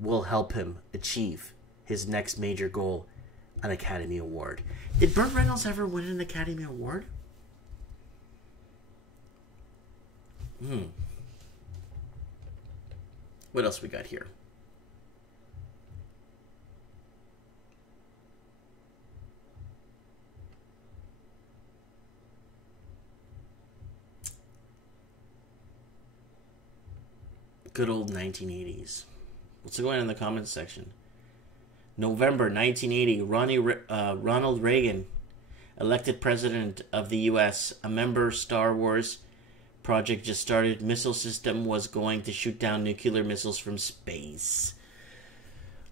will help him achieve his next major goal, an Academy Award. Did Burt Reynolds ever win an Academy Award? What else we got here? Good old 1980s. What's going on in the comments section? November 1980, Ronald Reagan, elected president of the U.S. A member Star Wars project just started. Missile system was going to shoot down nuclear missiles from space.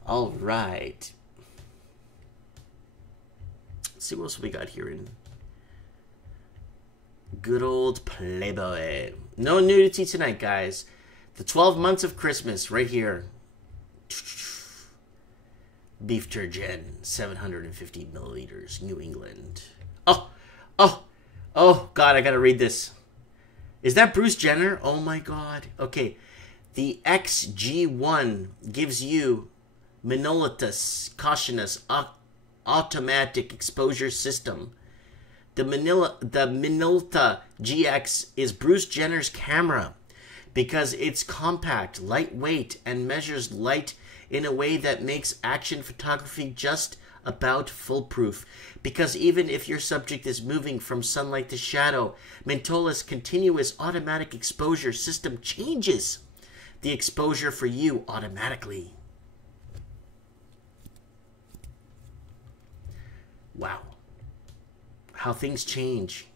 All right. Let's see what else we got here in good old Playboy. No nudity tonight, guys. The 12 months of Christmas, right here. Beef Turgeon, 750 milliliters, New England. Oh, God, I gotta read this. Is that Bruce Jenner? Oh my God. Okay. The XG1 gives you Minolta's cautionous automatic exposure system. The Minolta GX is Bruce Jenner's camera, because it's compact, lightweight, and measures light in a way that makes action photography just about foolproof. Because even if your subject is moving from sunlight to shadow, Mintola's continuous automatic exposure system changes the exposure for you automatically. Wow. How things change.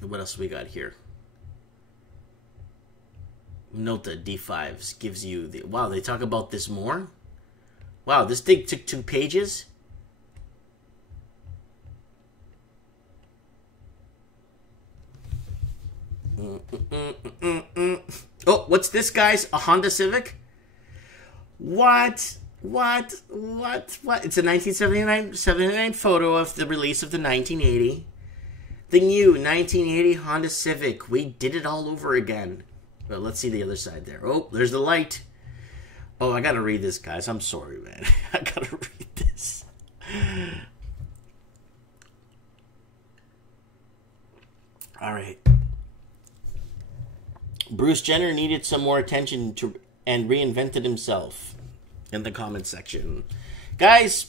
What else we got here? Minolta D5s gives you the... Wow, they talk about this more? Wow, this thing took 2 pages? Oh, what's this, guys? A Honda Civic? What? It's a 1979 photo of the release of the 1980. The new 1980 Honda Civic. We did it all over again. Well, let's see the other side there. Oh, there's the light. Oh, I gotta read this, guys. I'm sorry, man. I gotta read this. All right. Bruce Jenner needed some more attention and reinvented himself in the comment section. Guys,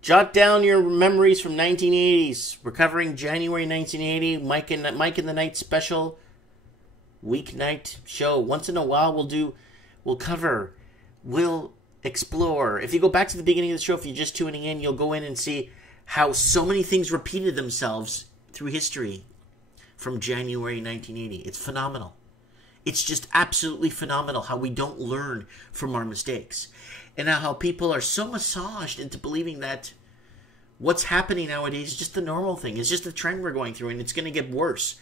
jot down your memories from 1980s. We're covering January 1980, Mike in the Night special, weeknight show. Once in a while, we'll explore. If you go back to the beginning of the show, if you're just tuning in, you'll go in and see how so many things repeated themselves through history from January 1980. It's phenomenal. It's just absolutely phenomenal how we don't learn from our mistakes. And how people are so massaged into believing that what's happening nowadays is just the normal thing. It's just the trend we're going through, and it's going to get worse.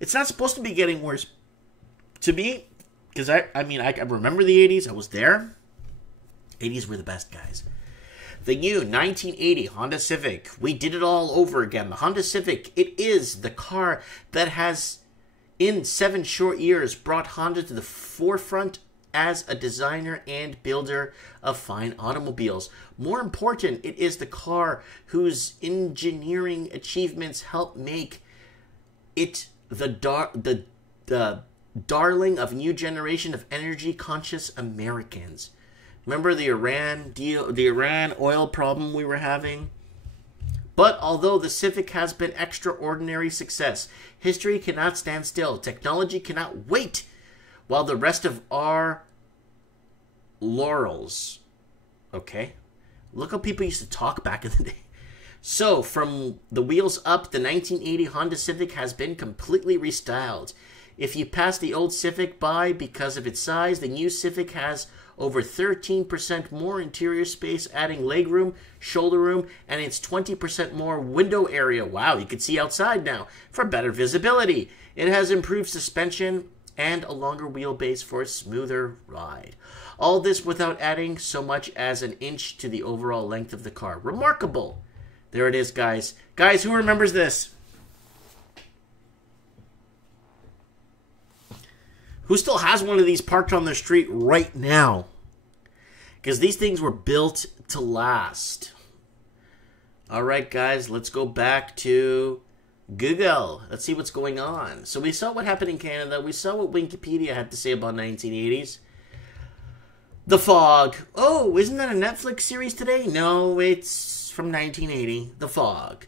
It's not supposed to be getting worse. To me, because I remember the 80s. I was there. 80s were the best, guys. The new 1980 Honda Civic. We did it all over again. The Honda Civic, it is the car that has, in 7 short years, brought Honda to the forefront as a designer and builder of fine automobiles. More important, it is the car whose engineering achievements help make it the darling of a new generation of energy-conscious Americans. Remember the Iran deal, the Iran oil problem we were having? But although the Civic has been extraordinary success, history cannot stand still. Technology cannot wait while the rest of our laurels. Okay? Look how people used to talk back in the day. So, from the wheels up, the 1980 Honda Civic has been completely restyled. If you pass the old Civic by because of its size, the new Civic has over 13% more interior space, adding legroom, shoulder room, and it's 20% more window area. Wow, you can see outside now for better visibility. It has improved suspension and a longer wheelbase for a smoother ride. All this without adding so much as an inch to the overall length of the car. Remarkable. There it is, guys. Guys, who remembers this? Who still has one of these parked on their street right now? Because these things were built to last. All right, guys, let's go back to Google. Let's see what's going on. So we saw what happened in Canada. We saw what Wikipedia had to say about 1980s. The Fog. Oh, isn't that a Netflix series today? No, it's from 1980. The Fog.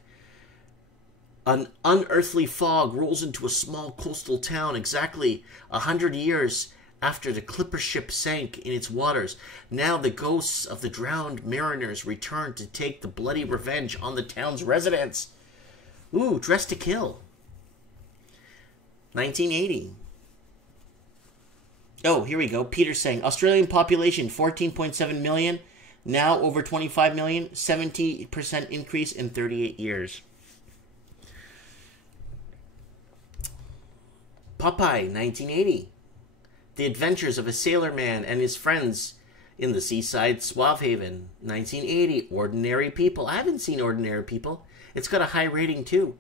An unearthly fog rolls into a small coastal town exactly 100 years after the clipper ship sank in its waters. Now the ghosts of the drowned mariners return to take the bloody revenge on the town's residents. Ooh, Dressed to Kill. 1980. Oh, here we go. Peter saying, Australian population 14.7 million, now over 25 million, 70% increase in 38 years. Popeye, 1980. The Adventures of a Sailor Man and His Friends in the Seaside Suave Haven, 1980. Ordinary People. I haven't seen Ordinary People. It's got a high rating, too.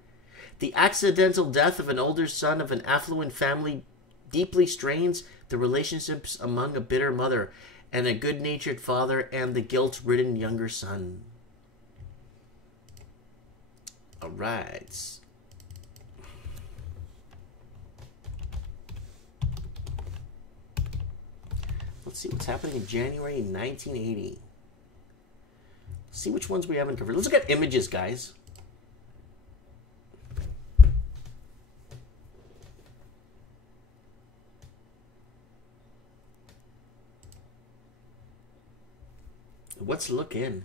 The accidental death of an older son of an affluent family deeply strains the relationships among a bitter mother and a good-natured father and the guilt-ridden younger son. All right. Let's see what's happening in January 1980. Let's see which ones we haven't covered. Let's look at images, guys. What's look in?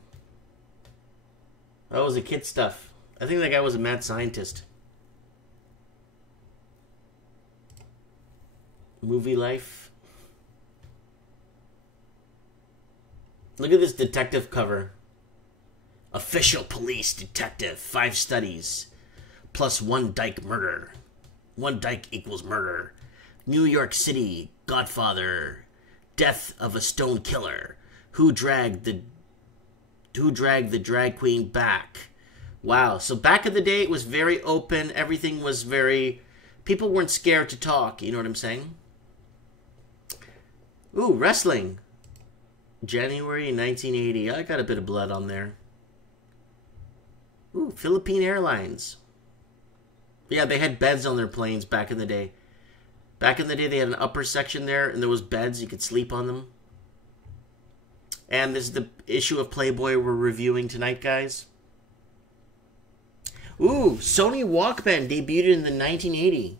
Oh, it was the kid stuff. I think that guy was a mad scientist. Movie life. Look at this detective cover. Official police detective. 5 studies. Plus 1 Dyke murder. 1 Dyke equals murder. New York City. Godfather. Death of a stone killer. Who dragged the drag queen back? Wow. So back in the day, it was very open. Everything was very... People weren't scared to talk. You know what I'm saying? Ooh, wrestling. January 1980. I got a bit of blood on there. Ooh, Philippine Airlines. Yeah, they had beds on their planes back in the day. Back in the day, they had an upper section there, and there was beds. You could sleep on them. And this is the issue of Playboy we're reviewing tonight, guys. Ooh, Sony Walkman debuted in the 1980.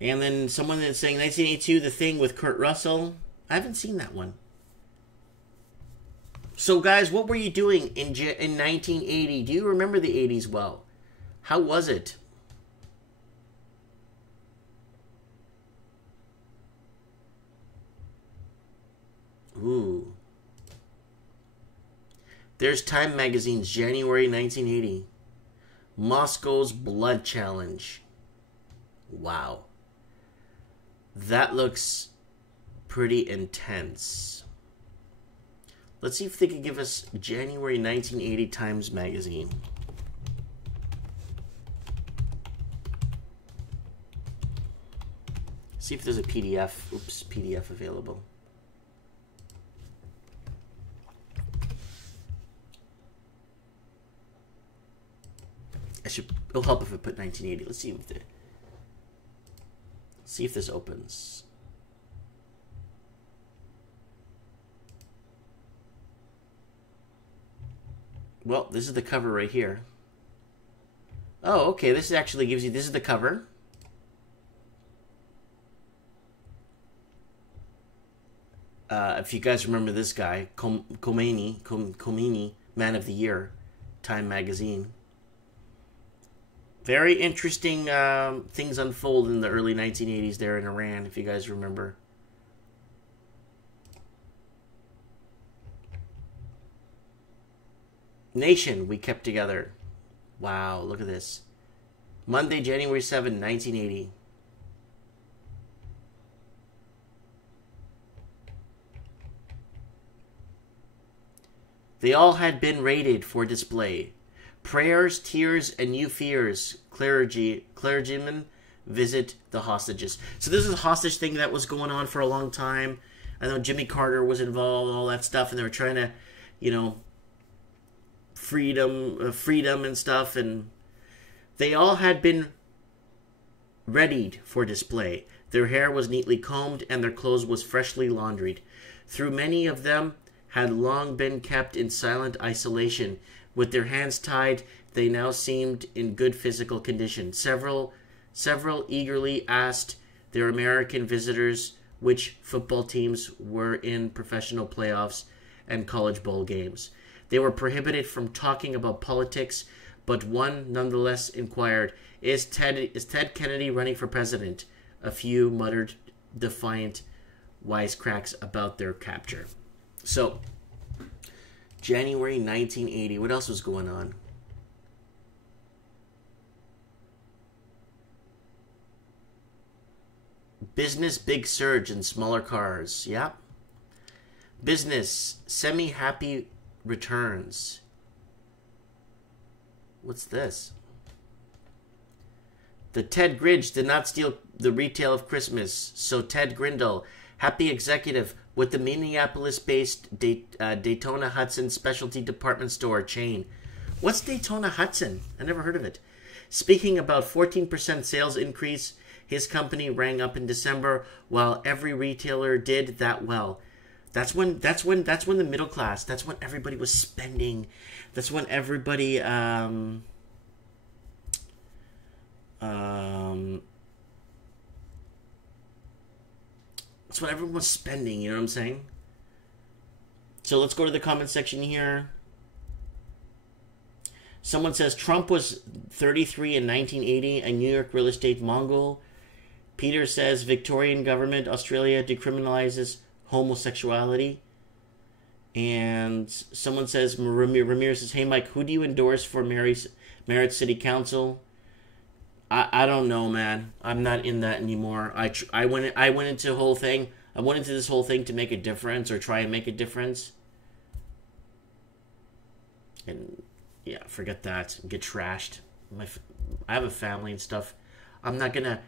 And then someone that's saying 1982, The Thing with Kurt Russell. I haven't seen that one. So, guys, what were you doing in 1980? Do you remember the 80s well? How was it? Ooh. There's Time Magazine's January 1980. Moscow's Blood Challenge. Wow. That looks pretty intense. Let's see if they could give us January 1980 Times Magazine. See if there's a PDF. Oops, PDF available. It'll help if I put 1980. Let's see if this opens. Well, this is the cover right here. Oh, okay. This actually gives you... This is the cover. If you guys remember this guy, Khomeini, Man of the Year, Time Magazine. Very interesting things unfold in the early 1980s there in Iran, if you guys remember. Nation, we kept together. Wow, look at this. Monday, January 7, 1980. They all had been raided for display. Prayers, tears, and new fears. Clergymen visit the hostages. So this is a hostage thing that was going on for a long time. I know Jimmy Carter was involved, all that stuff, and they were trying to, you know, freedom and stuff, and they all had been readied for display. Their hair was neatly combed, and their clothes was freshly laundried. Through many of them had long been kept in silent isolation. With their hands tied, they now seemed in good physical condition. Several eagerly asked their American visitors which football teams were in professional playoffs and college bowl games. They were prohibited from talking about politics, but one nonetheless inquired, Is Ted Kennedy running for president? A few muttered defiant wisecracks about their capture. So, January 1980. What else was going on? Business big surge in smaller cars. Yep. Business semi-happy returns. What's this? The Ted Gridge did not steal the retail of Christmas, so Ted Grindle, happy executive with the Minneapolis-based Daytona Hudson specialty department store chain. What's Daytona Hudson? I never heard of it. Speaking about 14% sales increase, his company rang up in December, while every retailer did that well. That's when the middle class, that's when everybody was spending. That's when everybody that's when everyone was spending, you know what I'm saying? So let's go to the comment section here. Someone says Trump was 33 in 1980, a New York real estate Mongol. Peter says Victorian government, Australia decriminalizes homosexuality. And someone says, Ramirez says, hey Mike, who do you endorse for Merritt City Council? I don't know, man. I'm not in that anymore. I went into the whole thing. I went into this whole thing to make a difference or try and make a difference. And yeah, forget that. Get trashed. I have a family and stuff. I'm not gonna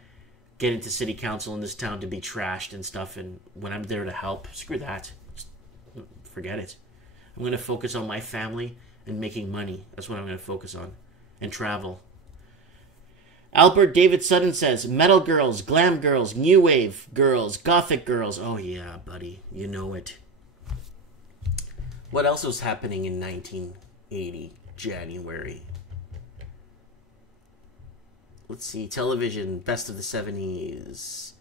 get into city council in this town to be trashed and stuff. And when I'm there to help, screw that. Just forget it. I'm gonna focus on my family and making money. That's what I'm gonna focus on, and travel. Albert David Sutton says, metal girls, glam girls, new wave girls, gothic girls. Oh yeah, buddy. You know it. What else was happening in 1980, January? Let's see. Television, best of the 70s.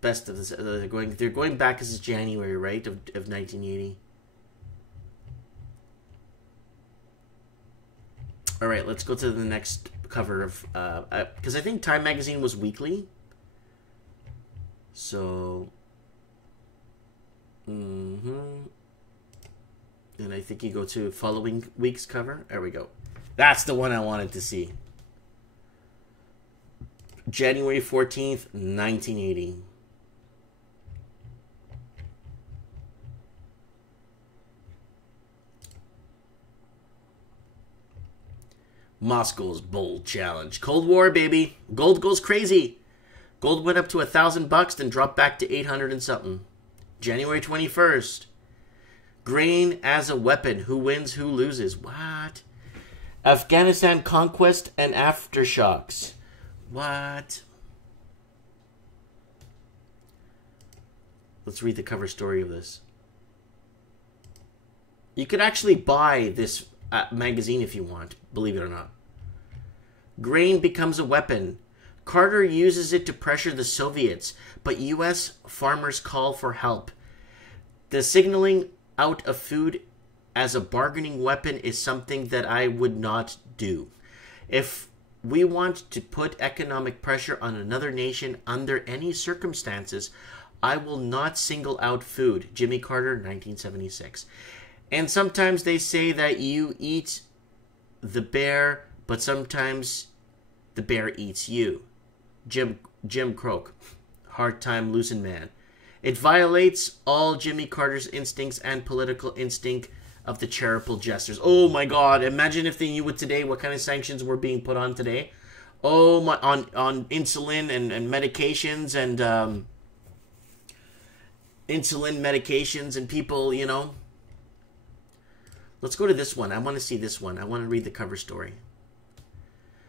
Best of the... They're going back, this is January, right, of 1980. All right, let's go to the next cover of because I think Time magazine was weekly, so and I think you go to following week's cover. There we go. That's the one I wanted to see. January 14th, 1980. Moscow's bold challenge. Cold War, baby. Gold goes crazy. Gold went up to $1,000, then dropped back to 800 and something. January 21st. Grain as a weapon. Who wins, who loses? What? Afghanistan conquest and aftershocks. What? Let's read the cover story of this. You could actually buy this magazine if you want, believe it or not. Grain becomes a weapon. Carter uses it to pressure the Soviets, but U.S. farmers call for help. The signaling out of food as a bargaining weapon is something that I would not do. If We want to put economic pressure on another nation under any circumstances. I will not single out food. Jimmy Carter, 1976. And sometimes they say that you eat the bear, but sometimes the bear eats you. Jim Croak, Hard Time Losing Man. It violates all Jimmy Carter's instincts and political instinct of the charitable jesters. Oh my God! Imagine if they knew what today, what kind of sanctions were being put on today. Oh my, on insulin and medications and insulin medications and people, you know. Let's go to this one. I want to see this one. I want to read the cover story.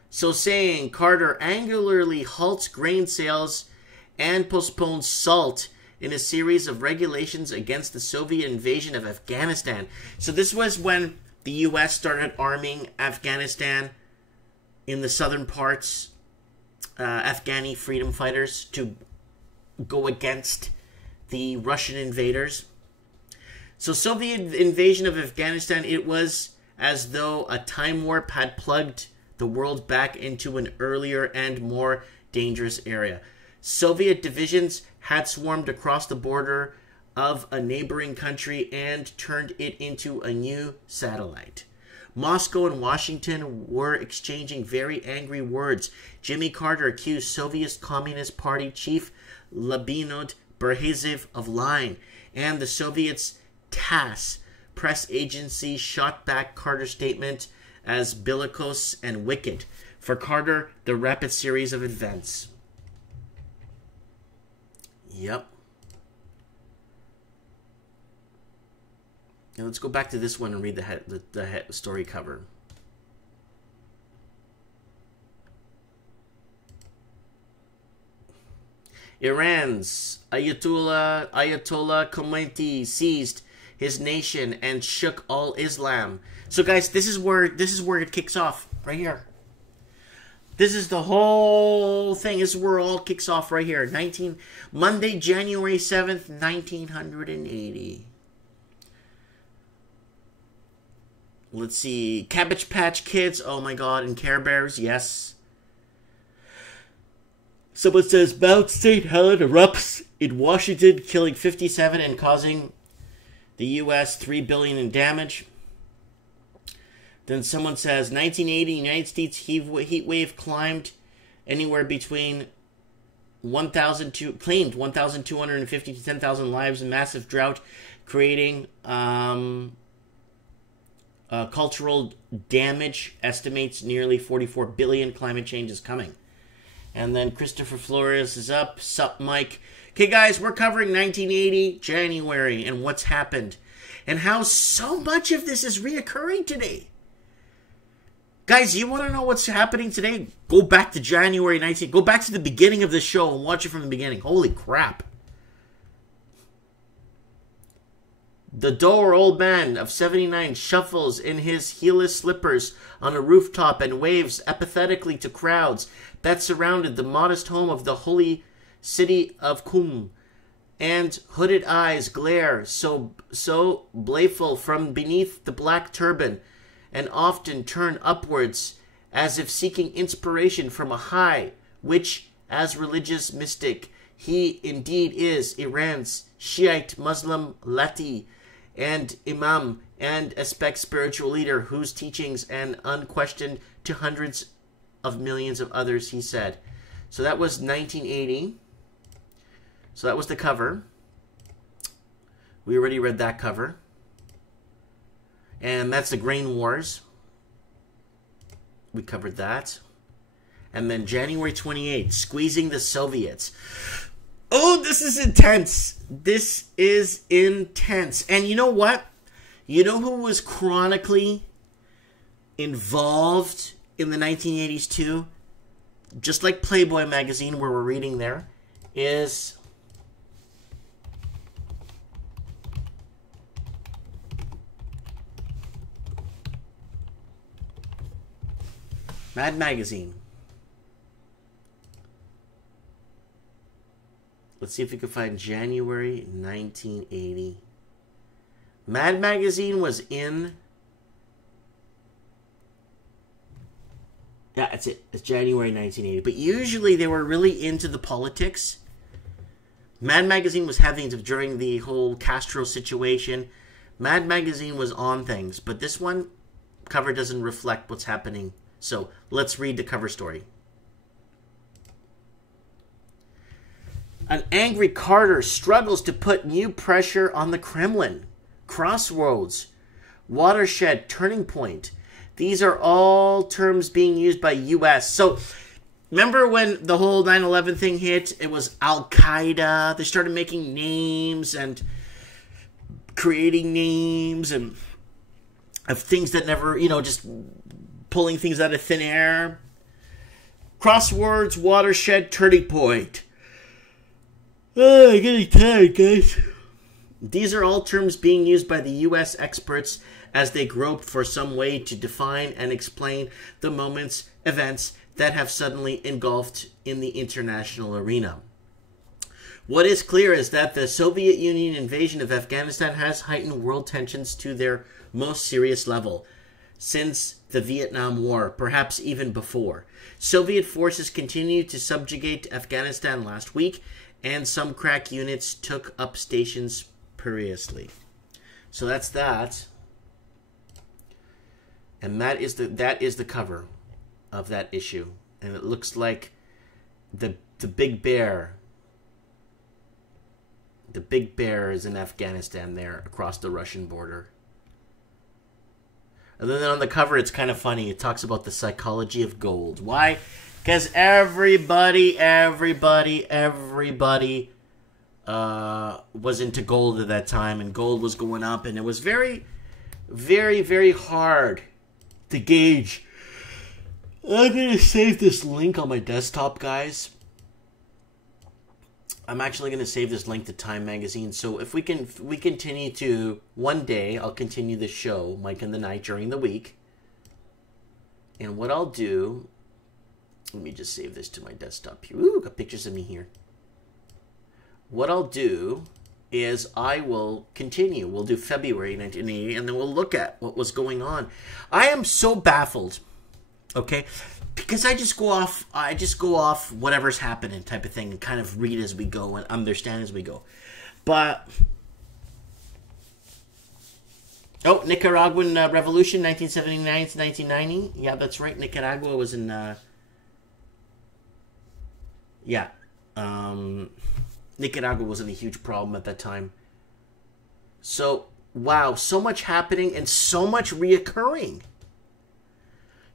So saying Carter angularly halts grain sales and postpones SALT in a series of regulations against the Soviet invasion of Afghanistan. So this was when the U.S. started arming Afghanistan in the southern parts, Afghani freedom fighters, to go against the Russian invaders. So Soviet invasion of Afghanistan, it was as though a time warp had plugged the world back into an earlier and more dangerous area. Soviet divisions had swarmed across the border of a neighboring country and turned it into a new satellite. Moscow and Washington were exchanging very angry words. Jimmy Carter accused Soviet Communist Party chief Leonid Brezhnev of lying, and the Soviets' TASS press agency shot back Carter's statement as bellicose and wicked. For Carter, the rapid series of events. Yep. Now let's go back to this one and read the story cover. Iran's Ayatollah Khomeini seized his nation and shook all Islam. So guys, this is where it kicks off, right here. This is the whole thing. This is where it all kicks off right here. Monday, January 7th, 1980. Let's see. Cabbage Patch Kids. Oh my God. And Care Bears. Yes. Someone says Mount St. Helens erupts in Washington, killing 57 and causing the U.S. $3 billion in damage. Then someone says 1980 United States heat wave climbed anywhere between 1,250 to 10,000 lives, massive drought, creating cultural damage, estimates nearly 44 billion. Climate change is coming. And then Christopher Flores is up. Sup, Mike. Okay, guys, we're covering 1980 January and what's happened and how so much of this is reoccurring today. Guys, you want to know what's happening today? Go back to January 19th. Go back to the beginning of the show and watch it from the beginning. Holy crap. The dour old man of 79 shuffles in his heelless slippers on a rooftop and waves apathetically to crowds that surrounded the modest home of the holy city of Qum. And hooded eyes glare so baleful from beneath the black turban, and often turn upwards as if seeking inspiration from a high, which, as religious mystic, he indeed is Iran's Shiite Muslim Lati and Imam, and aspect spiritual leader whose teachings and unquestioned to hundreds of millions of others, he said. So that was 1980. So that was the cover. We already read that cover. And that's the Grain Wars. We covered that. And then January 28th, squeezing the Soviets. Oh, this is intense. This is intense. And you know what? You know who was chronically involved in the 1980s too? Just like Playboy magazine, where we're reading there, is Mad Magazine. Let's see if we can find January 1980. Mad Magazine was in... Yeah, That's it. It's January 1980. But usually they were really into the politics. Mad Magazine was having during the whole Castro situation. Mad Magazine was on things, but this one cover doesn't reflect what's happening. So let's read the cover story. An angry Carter struggles to put new pressure on the Kremlin. Crossroads, watershed, turning point. These are all terms being used by U.S. So remember when the whole 9/11 thing hit? It was Al-Qaeda. They started making names and creating names and of things that never, just pulling things out of thin air. Crosswords, watershed, turning point. Oh, I'm getting tired, guys. These are all terms being used by the U.S. experts as they grope for some way to define and explain the moments, events that have suddenly engulfed in the international arena. What is clear is that the Soviet Union invasion of Afghanistan has heightened world tensions to their most serious level since the Vietnam War, perhaps even before. Soviet forces continued to subjugate Afghanistan last week, and some crack units took up stations previously. So that's that. And that is the cover of that issue. And it looks like the big bear. The big bear is in Afghanistan there across the Russian border. And then on the cover, it's kind of funny. It talks about the psychology of gold. Why? Because everybody was into gold at that time, and gold was going up, and it was very, very, very hard to gauge. I'm going to save this link on my desktop, guys. I'm actually going to save this link to Time Magazine. So if we continue to, one day, I'll continue the show, Mike in the Night, during the week. And what I'll do, let me just save this to my desktop here. Ooh, got pictures of me here. What I'll do is I will continue. We'll do February 1980, and then we'll look at what was going on. I am so baffled, okay? Because I just go off whatever's happening type of thing and kind of read as we go and understand as we go. But, oh, Nicaraguan Revolution, 1979 to 1990. Yeah, that's right. Nicaragua was in, Nicaragua wasn't a huge problem at that time. So, wow, so much happening and so much reoccurring.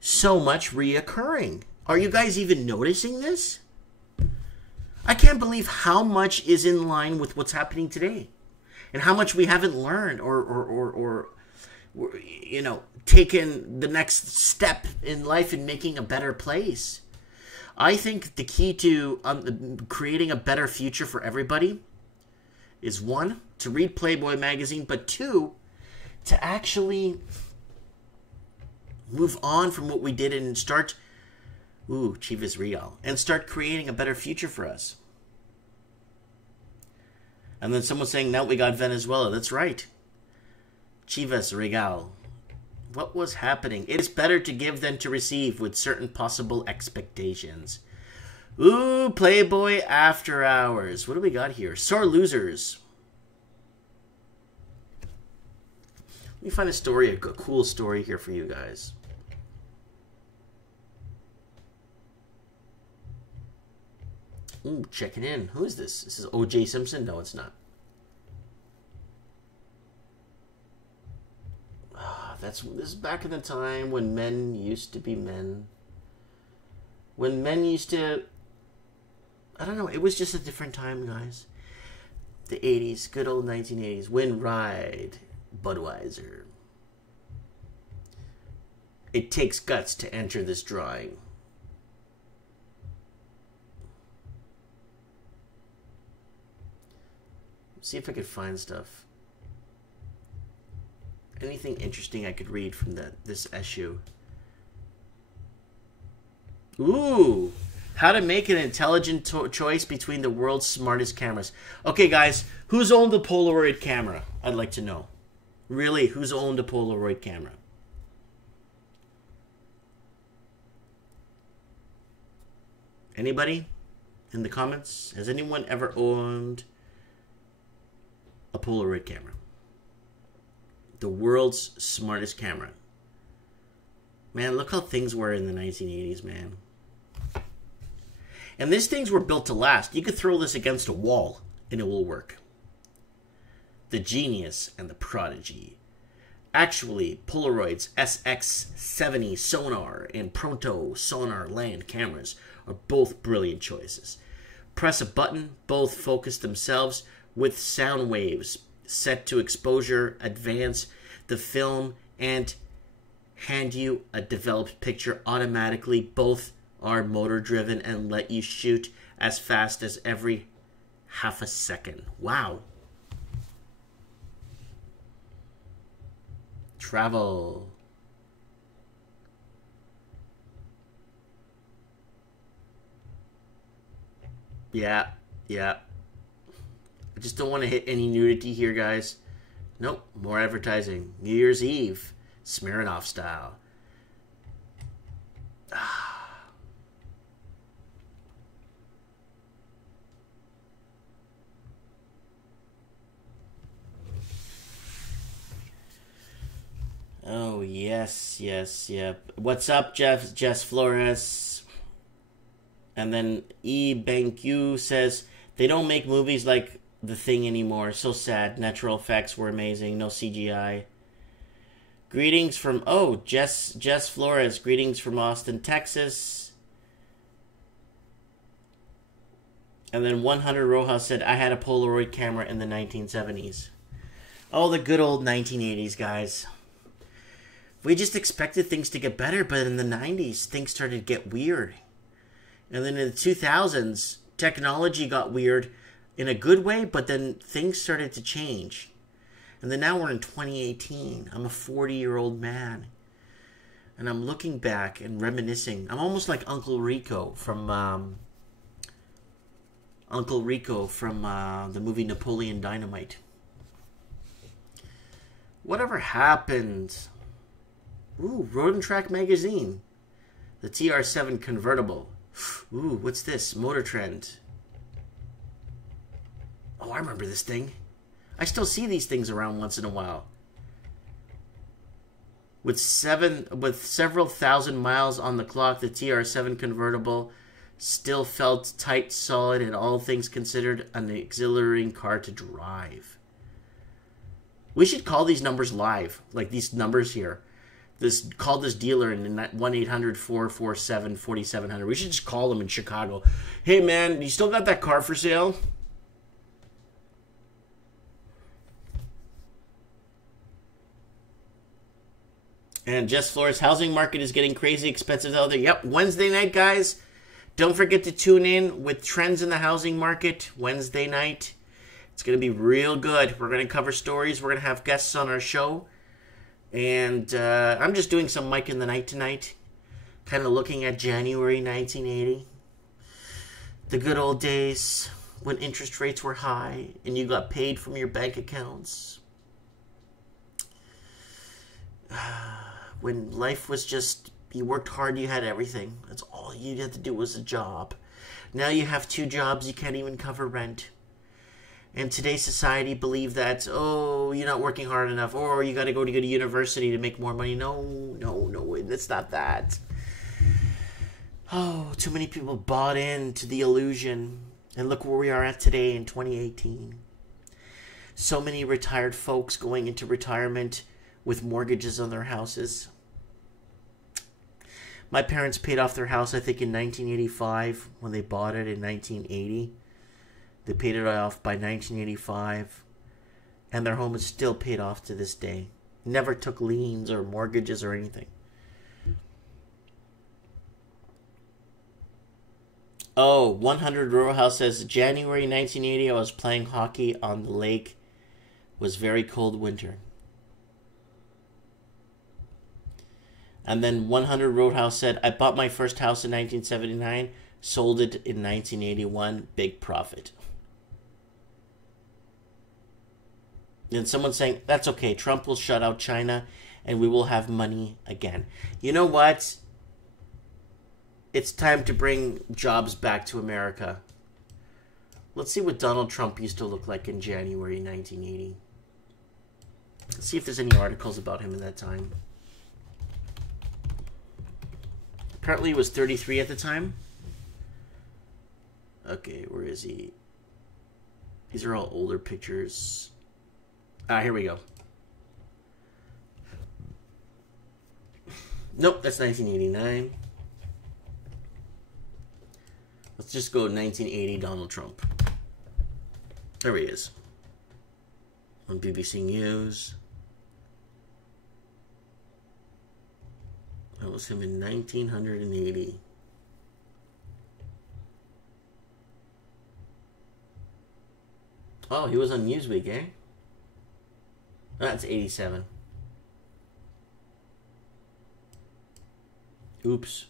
So much reoccurring. Are you guys even noticing this? I can't believe how much is in line with what's happening today. And how much we haven't learned or taken the next step in life in making a better place. I think the key to creating a better future for everybody is, one, to read Playboy magazine, but two, to actually move on from what we did and start, Chivas Real, and start creating a better future for us. And then someone saying, now we got Venezuela. That's right. Chivas Real. What was happening? It is better to give than to receive with certain possible expectations. Ooh, Playboy After Hours. What do we got here? Sore losers. Let me find a story, a cool story here for you guys. Ooh, checking in. Who is this? This is O.J. Simpson? No, it's not. This is back in the time when men used to be men. When men used to, I don't know, it was just a different time, guys. The 80s, good old 1980s. Wind Ride, Budweiser. It takes guts to enter this drawing. See if I could find stuff. Anything interesting I could read from this issue. Ooh, how to make an intelligent choice between the world's smartest cameras. Okay, guys, who's owned a Polaroid camera? I'd like to know. Really, who's owned a Polaroid camera? Anybody in the comments? Has anyone ever owned a Polaroid camera? The world's smartest camera. Man, look how things were in the 1980s, man. And these things were built to last. You could throw this against a wall and it will work. The genius and the prodigy. Actually, Polaroid's SX70 sonar and Pronto sonar land cameras are both brilliant choices. Press a button, both focus themselves with sound waves set to exposure, advance the film, and hand you a developed picture automatically. Both are motor driven and let you shoot as fast as every half a second. Wow. Travel. Yeah. I just don't want to hit any nudity here, guys. Nope. More advertising. New Year's Eve. Smirnoff style. Oh, yes, yep. What's up, Jess Flores? And then E. Banku says, they don't make movies like The Thing anymore. So sad. Natural effects were amazing. No CGI. Greetings from, Jess Flores. Greetings from Austin, Texas. And then 100 Rojas said, I had a Polaroid camera in the 1970s. Oh, the good old 1980s, guys. We just expected things to get better, but in the 90s, things started to get weird. And then in the 2000s, technology got weird in a good way, but then things started to change. And then now we're in 2018. I'm a 40-year-old man. And I'm looking back and reminiscing. I'm almost like Uncle Rico from the movie Napoleon Dynamite. Whatever happened? Ooh, Road and Track magazine. The TR7 convertible. Ooh, what's this? Motor Trend. Oh, I remember this thing. I still see these things around once in a while. With several thousand miles on the clock, the TR7 convertible still felt tight, solid, and all things considered an exhilarating car to drive. We should call these numbers live, like these numbers here. Call this dealer in 1-800-447-4700. We should just call them in Chicago. Hey, man, you still got that car for sale? And Jess Flores, housing market is getting crazy expensive out there. Yep, Wednesday night, guys. Don't forget to tune in with trends in the housing market Wednesday night. It's going to be real good. We're going to cover stories. We're going to have guests on our show. And I'm just doing some Mike in the Night tonight. Kind of looking at January 1980. The good old days when interest rates were high and you got paid from your bank accounts. When life was just, you worked hard, you had everything. That's all you had to do was a job. Now you have 2 jobs, you can't even cover rent. And today's society believe that, oh, you're not working hard enough, or you got to go to university to make more money. No, it's not that. Oh, too many people bought into the illusion. And look where we are at today in 2018. So many retired folks going into retirement with mortgages on their houses. My parents paid off their house, I think, in 1985 when they bought it in 1980. They paid it off by 1985, and their home is still paid off to this day. Never took liens or mortgages or anything. Oh, 100 Rural House says, January 1980, I was playing hockey on the lake. It was very cold winter. And then 100 Roadhouse said, I bought my first house in 1979, sold it in 1981, big profit. And someone's saying, that's okay, Trump will shut out China and we will have money again. You know what? It's time to bring jobs back to America. Let's see what Donald Trump used to look like in January 1980. Let's see if there's any articles about him in that time. Apparently he was 33 at the time. Okay, where is he? These are all older pictures. Here we go. Nope, that's 1989. Let's just go 1980 Donald Trump. There he is. On BBC News. That was him in 1980. Oh, he was on Newsweek, eh? That's 87. Oops.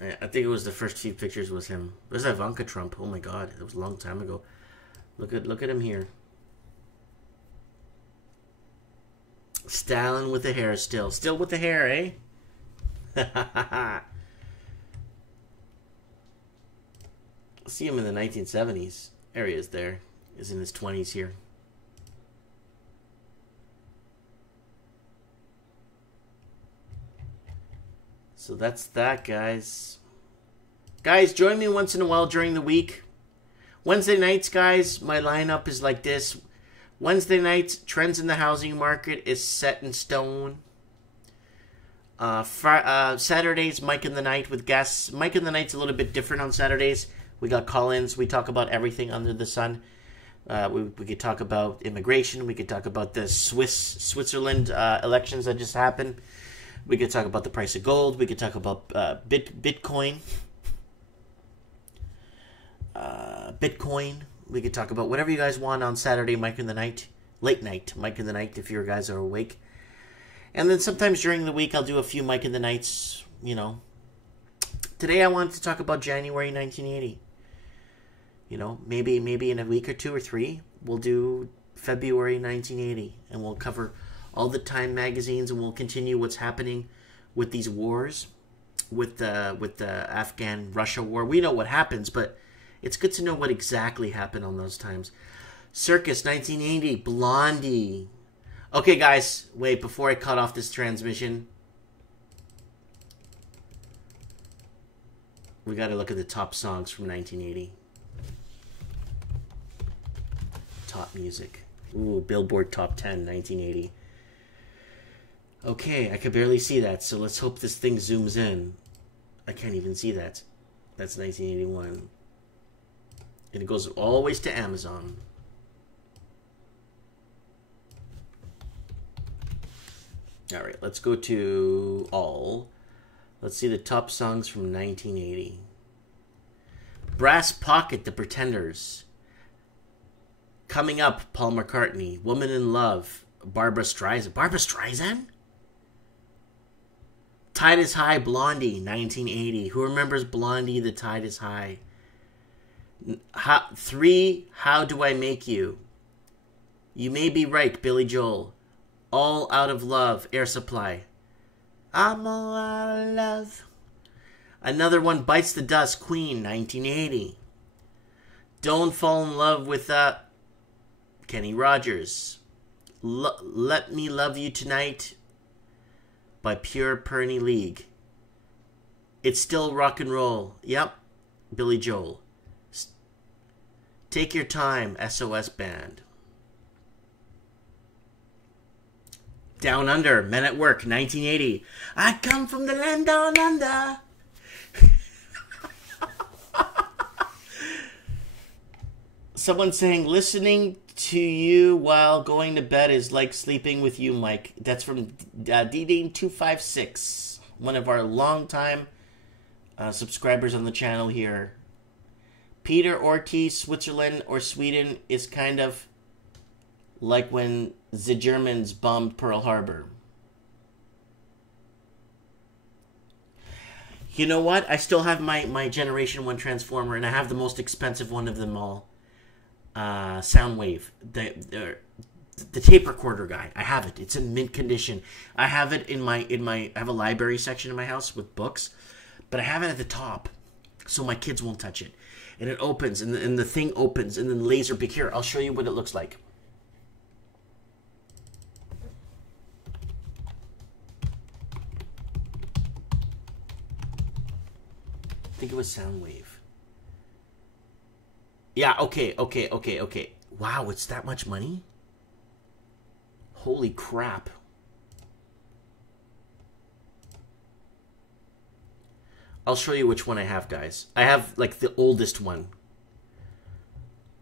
I think it was the first few pictures was him. There's Ivanka Trump. Oh my God, that was a long time ago. Look at him here. Stalin with the hair still. Still with the hair, eh? See him in the 1970s. There he is there. He's in his 20s here. So that's that, guys. Guys, join me once in a while during the week. Wednesday nights, guys, my lineup is like this. Wednesday nights, trends in the housing market is set in stone. Saturdays, Mike in the Night with guests. Mike in the Night's a little bit different on Saturdays. We got call-ins. We talk about everything under the sun. We could talk about immigration. We could talk about the Switzerland elections that just happened. We could talk about the price of gold. We could talk about Bitcoin. Bitcoin. We could talk about whatever you guys want on Saturday, Mike in the Night. Late night, Mike in the Night, if you guys are awake. And then sometimes during the week, I'll do a few Mike in the Nights, you know. Today I wanted to talk about January 1980. You know, maybe in a week or two or three, we'll do February 1980. And we'll cover all the Time magazines, and we'll continue what's happening with these wars, with the Afghan-Russia war. We know what happens, but it's good to know what exactly happened on those times. Circus 1980, Blondie. Okay, guys, wait, before I cut off this transmission, we got to look at the top songs from 1980. Top music. Ooh, Billboard Top 10, 1980. Okay, I can barely see that, so let's hope this thing zooms in. I can't even see that. That's 1981. And it goes always to Amazon. Alright, let's go to all. Let's see the top songs from 1980. Brass Pocket, The Pretenders. Coming Up, Paul McCartney. Woman in Love, Barbra Streisand. Barbra Streisand? Tide is High, Blondie, 1980. Who remembers Blondie, The Tide is High? 3, How Do I Make You? You May Be Right, Billy Joel. All Out of Love, Air Supply. I'm all out of love. Another one, Bites the Dust, Queen, 1980. Don't Fall in Love with Kenny Rogers. Let Me Love You Tonight by Pure Perny League. It's Still Rock and Roll. Yep, Billy Joel. Take Your Time, SOS Band. Down Under, Men at Work, 1980. I come from the land down under. Someone saying, listening to you while going to bed is like sleeping with you, Mike. That's from DDane256, one of our longtime subscribers on the channel here. Peter Ortiz, Switzerland or Sweden is kind of like when the Germans bombed Pearl Harbor. You know what? I still have my Generation 1 Transformer, and I have the most expensive one of them all. Soundwave. The tape recorder guy. I have it. It's in mint condition. I have it in my I have a library section in my house with books, but I have it at the top so my kids won't touch it. And it opens, and the thing opens, and then laser peek. Here, I'll show you what it looks like. I think it was Soundwave. Yeah, okay. Wow, it's that much money? Holy crap. I'll show you which one I have, guys. I have, like, the oldest one.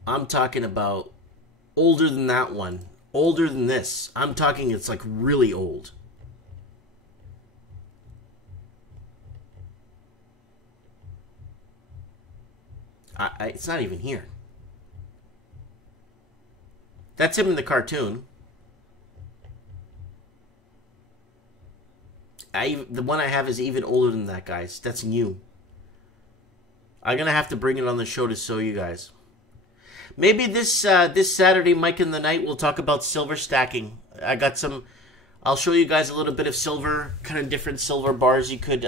I'm talking about older than that one. Older than this. I'm talking it's, like, really old. It's not even here. That's him in the cartoon. The one I have is even older than that, guys. That's new. I'm gonna have to bring it on the show to show you guys. Maybe this Saturday, Mike in the Night, we'll talk about silver stacking. I got some. I'll show you guys a little bit of silver, kind of different silver bars you could,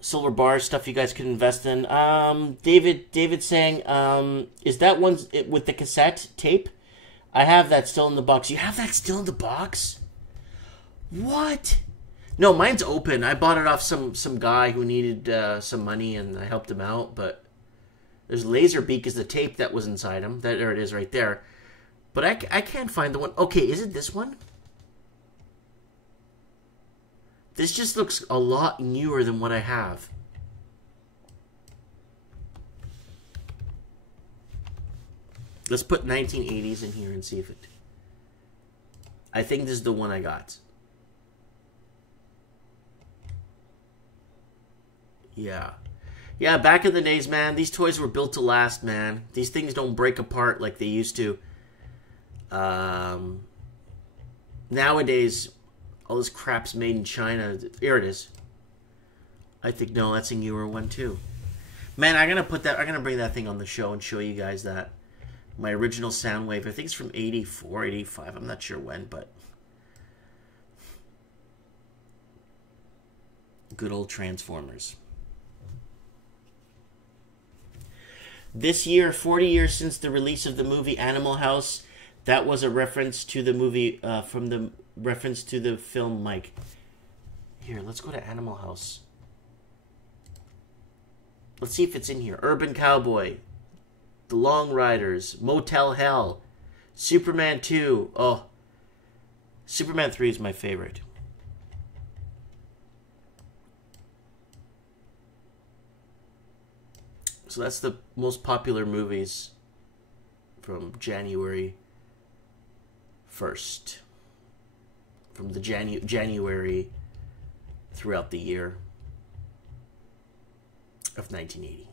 silver bar stuff you guys could invest in. David saying, is that one with the cassette tape? I have that still in the box. You have that still in the box? What? No, mine's open. I bought it off some guy who needed some money, and I helped him out. But there's Laserbeak is the tape that was inside him. There it is right there. But I can't find the one. Okay, is it this one? This just looks a lot newer than what I have. Let's put 1980s in here and see if it... I think this is the one I got. Yeah. Yeah, back in the days, man, these toys were built to last, man. These things don't break apart like they used to. Nowadays, all this crap's made in China. Here it is. I think, no, that's a newer one, too. Man, I'm gonna bring that thing on the show and show you guys that. My original Soundwave, I think it's from 84, 85. I'm not sure when, but... Good old Transformers. This year, 40 years since the release of the movie Animal House. That was a reference to the movie, reference to the film, Mike. Here, let's go to Animal House. Let's see if it's in here. Urban Cowboy. The Long Riders, Motel Hell, Superman 2. Oh, Superman 3 is my favorite. So that's the most popular movies from January 1st. From the January throughout the year of 1980.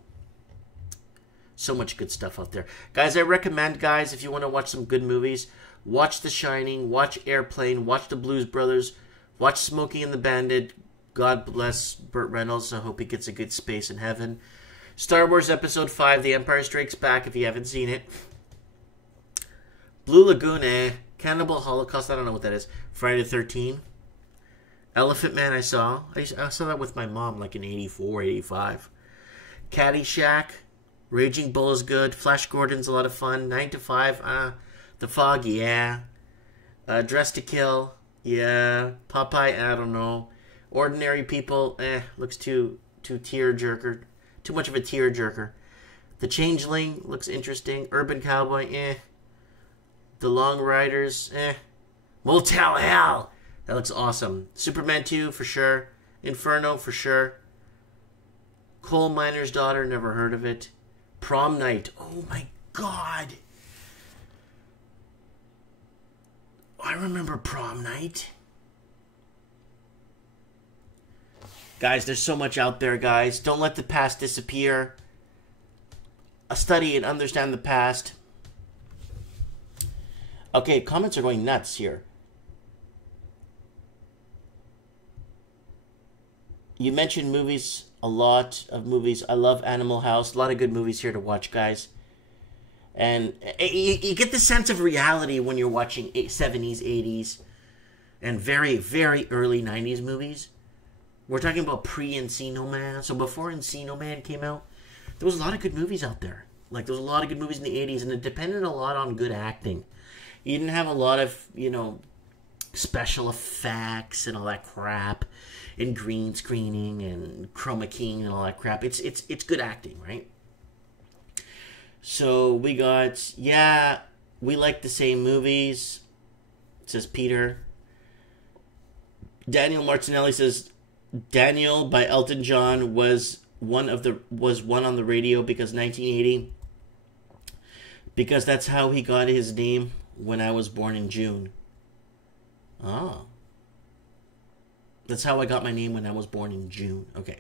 So much good stuff out there. Guys, I recommend, guys, if you want to watch some good movies, watch The Shining, watch Airplane, watch The Blues Brothers, watch Smokey and the Bandit. God bless Burt Reynolds. I hope he gets a good space in heaven. Star Wars Episode 5, The Empire Strikes Back, if you haven't seen it. Blue Lagoon, Cannibal Holocaust, I don't know what that is. Friday the 13th. Elephant Man, I saw that with my mom, like in 84, 85. Caddyshack. Raging Bull is good. Flash Gordon's a lot of fun. 9 to 5, The Fog, yeah. Dress to Kill, yeah. Popeye, I don't know. Ordinary People, looks too tear-jerker. Too much of a tear-jerker. The Changeling looks interesting. Urban Cowboy, The Long Riders, Motel Hell, that looks awesome. Superman 2, for sure. Inferno, for sure. Coal Miner's Daughter, never heard of it. Prom Night. Oh my God. I remember Prom Night. Guys, there's so much out there, guys. Don't let the past disappear. Study and understand the past. Okay, comments are going nuts here. You mentioned movies, a lot of movies. I love Animal House. A lot of good movies here to watch, guys. And you get the sense of reality when you're watching 70s, 80s, and very, very early 90s movies. We're talking about pre-Encino Man. So before Encino Man came out, there was a lot of good movies out there. Like, there was a lot of good movies in the 80s, and it depended a lot on good acting. You didn't have a lot of, special effects and all that crap, and green screening and chroma keying and all that crap. It's good acting, right? So we got, we like the same movies, says Peter. Daniel Martinelli says, Daniel by Elton John was one on the radio because 1980, because that's how he got his name when I was born in June. Oh. That's how I got my name when I was born in June. Okay.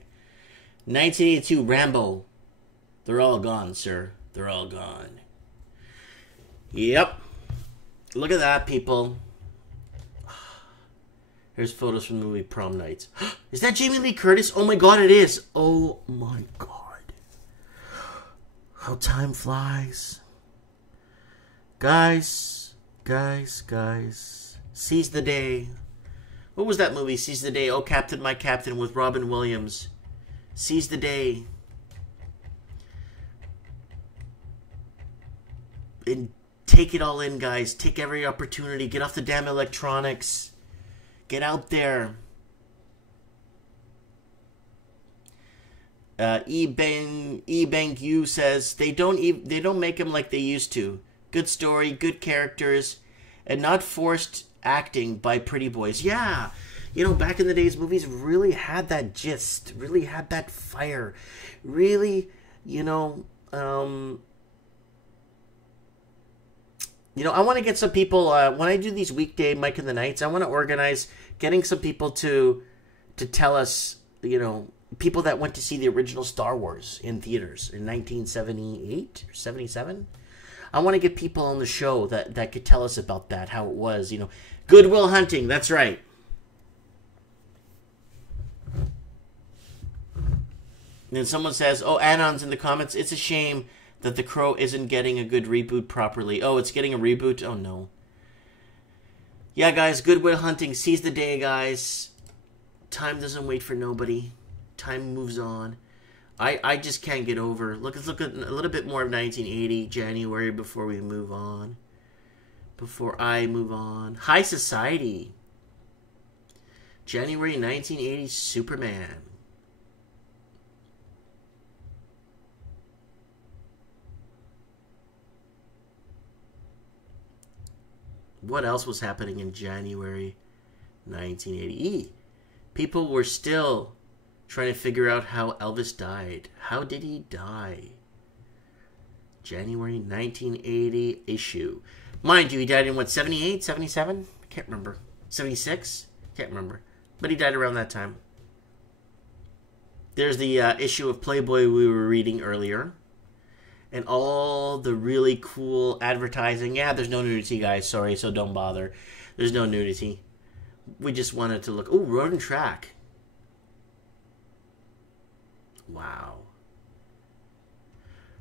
1982, Rambo. They're all gone, sir. They're all gone. Yep. Look at that, people. Here's photos from the movie Prom Nights. Is that Jamie Lee Curtis? Oh my god, it is. Oh my god. How time flies. Guys. Seize the Day. What was that movie? Seize the Day. Oh, Captain, My Captain with Robin Williams. Seize the Day. And take it all in, guys. Take every opportunity. Get off the damn electronics. Get out there. Bang Yu says they don't make them like they used to. Good story, good characters, and not forced acting by pretty boys. Yeah, back in the days, movies really had that gist, really had that fire, really, I want to get some people, when I do these weekday Mike in the Nights, I want to organize getting some people to tell us, people that went to see the original Star Wars in theaters in 1978 or 77. I want to get people on the show that could tell us about that, how it was, Good Will Hunting, that's right. And then someone says, oh, Anon's in the comments, it's a shame that The Crow isn't getting a good reboot properly. Oh, it's getting a reboot? Oh, no. Yeah, guys, Good Will Hunting. Seize the day, guys. Time doesn't wait for nobody. Time moves on. I just can't get over. Let's look at a little bit more of 1980, January, before we move on. Before I move on. High Society. January 1980, Superman. What else was happening in January 1980? People were still trying to figure out how Elvis died. How did he die? January 1980 issue. Mind you, he died in what, 78, 77? I can't remember. 76? Can't remember. But he died around that time. There's the issue of Playboy we were reading earlier. And all the really cool advertising. Yeah, there's no nudity, guys. Sorry, so don't bother. There's no nudity. We just wanted to look. Oh, Road and Track. Wow.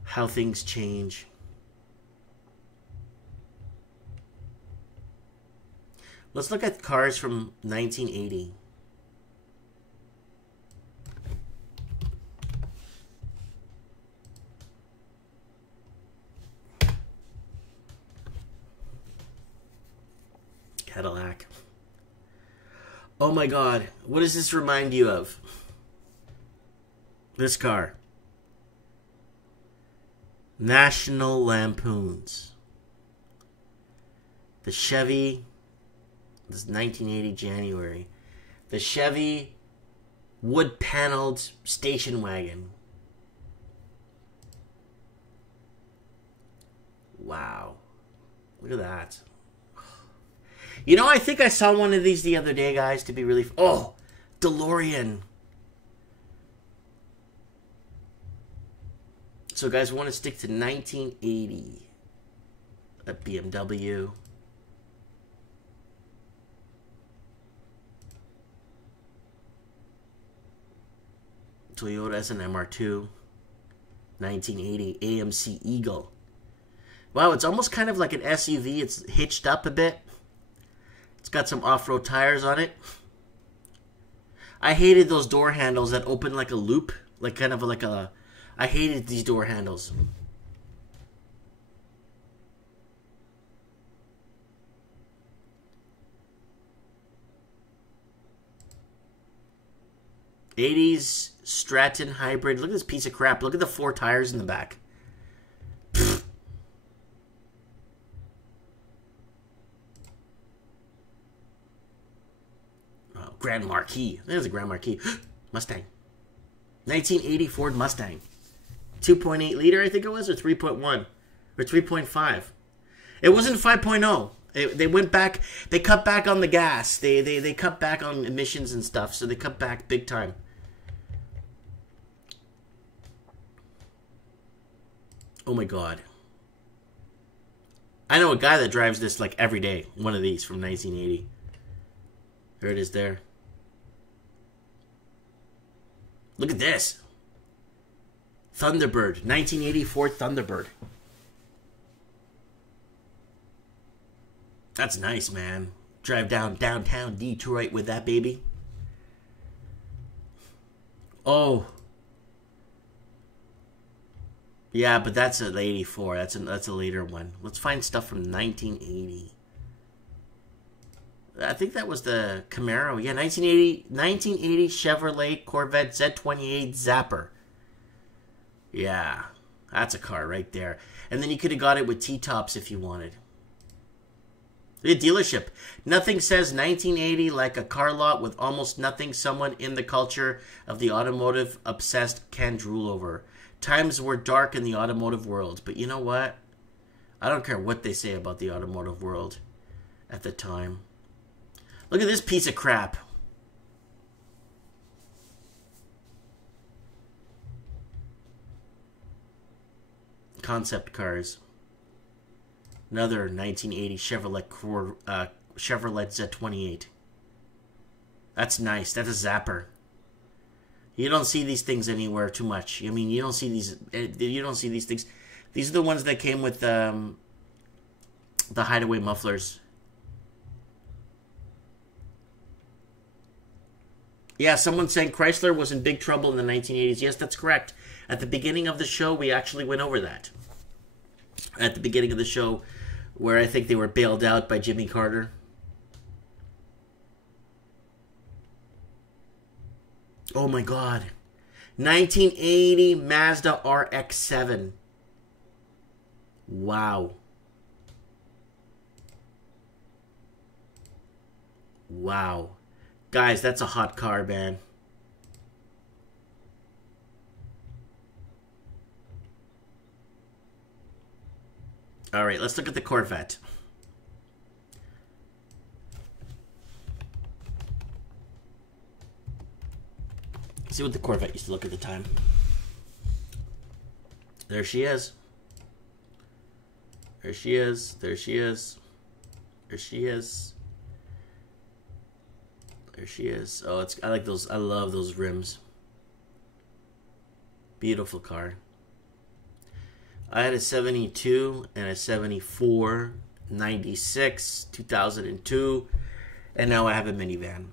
How things change. Let's look at cars from 1980. Cadillac. Oh my god, what does this remind you of? This car. National Lampoons. The Chevy, this is 1980 January. The Chevy wood-paneled station wagon. Wow. Look at that. I think I saw one of these the other day, guys, to be really... Oh, DeLorean. So, guys, we want to stick to 1980. A BMW. Toyota as an MR2. 1980 AMC Eagle. Wow, it's almost kind of like an SUV. It's hitched up a bit. It's got some off-road tires on it. I hated those door handles that open like a loop. Like kind of like a... I hated these door handles. '80s Stratton hybrid. Look at this piece of crap. Look at the 4 tires in the back. Oh, Grand Marquis. There's a Grand Marquis. Mustang. 1980 Ford Mustang. 2.8 liter, I think it was, or 3.1, or 3.5. It wasn't 5.0. They went back. They cut back on the gas. They cut back on emissions and stuff. So they cut back big time. Oh my god. I know a guy that drives this like every day. One of these from 1980. There it is there. Look at this. Thunderbird. 1984 Thunderbird. That's nice, man. Drive downtown Detroit with that baby. Oh. Yeah, but that's an 84. That's a later one. Let's find stuff from 1980. I think that was the Camaro. Yeah, 1980 Chevrolet Corvette Z28 Zapper. Yeah, that's a car right there. And then you could have got it with T-tops if you wanted. The dealership. Nothing says 1980 like a car lot with almost nothing someone in the culture of the automotive obsessed can drool over. Times were dark in the automotive world, but you know what? I don't care what they say about the automotive world at the time. Look at this piece of crap. Concept cars. Another 1980 Chevrolet Z28. That's nice. That's a zapper. You don't see these things anywhere too much. I mean, you don't see these. You don't see these things. These are the ones that came with the hideaway mufflers. Yeah, someone saying Chrysler was in big trouble in the 1980s. Yes, that's correct. At the beginning of the show, we actually went over that. At the beginning of the show, where I think they were bailed out by Jimmy Carter. Oh my god. 1980 Mazda RX-7. Wow. Wow. Guys, that's a hot car, man. All right, let's look at the Corvette. See what the Corvette used to look at the time. There she is. There she is. There she is. There she is. There she is. Oh, it's, I like those. I love those rims. Beautiful car. I had a 72 and a 74, 96, 2002, and now I have a minivan.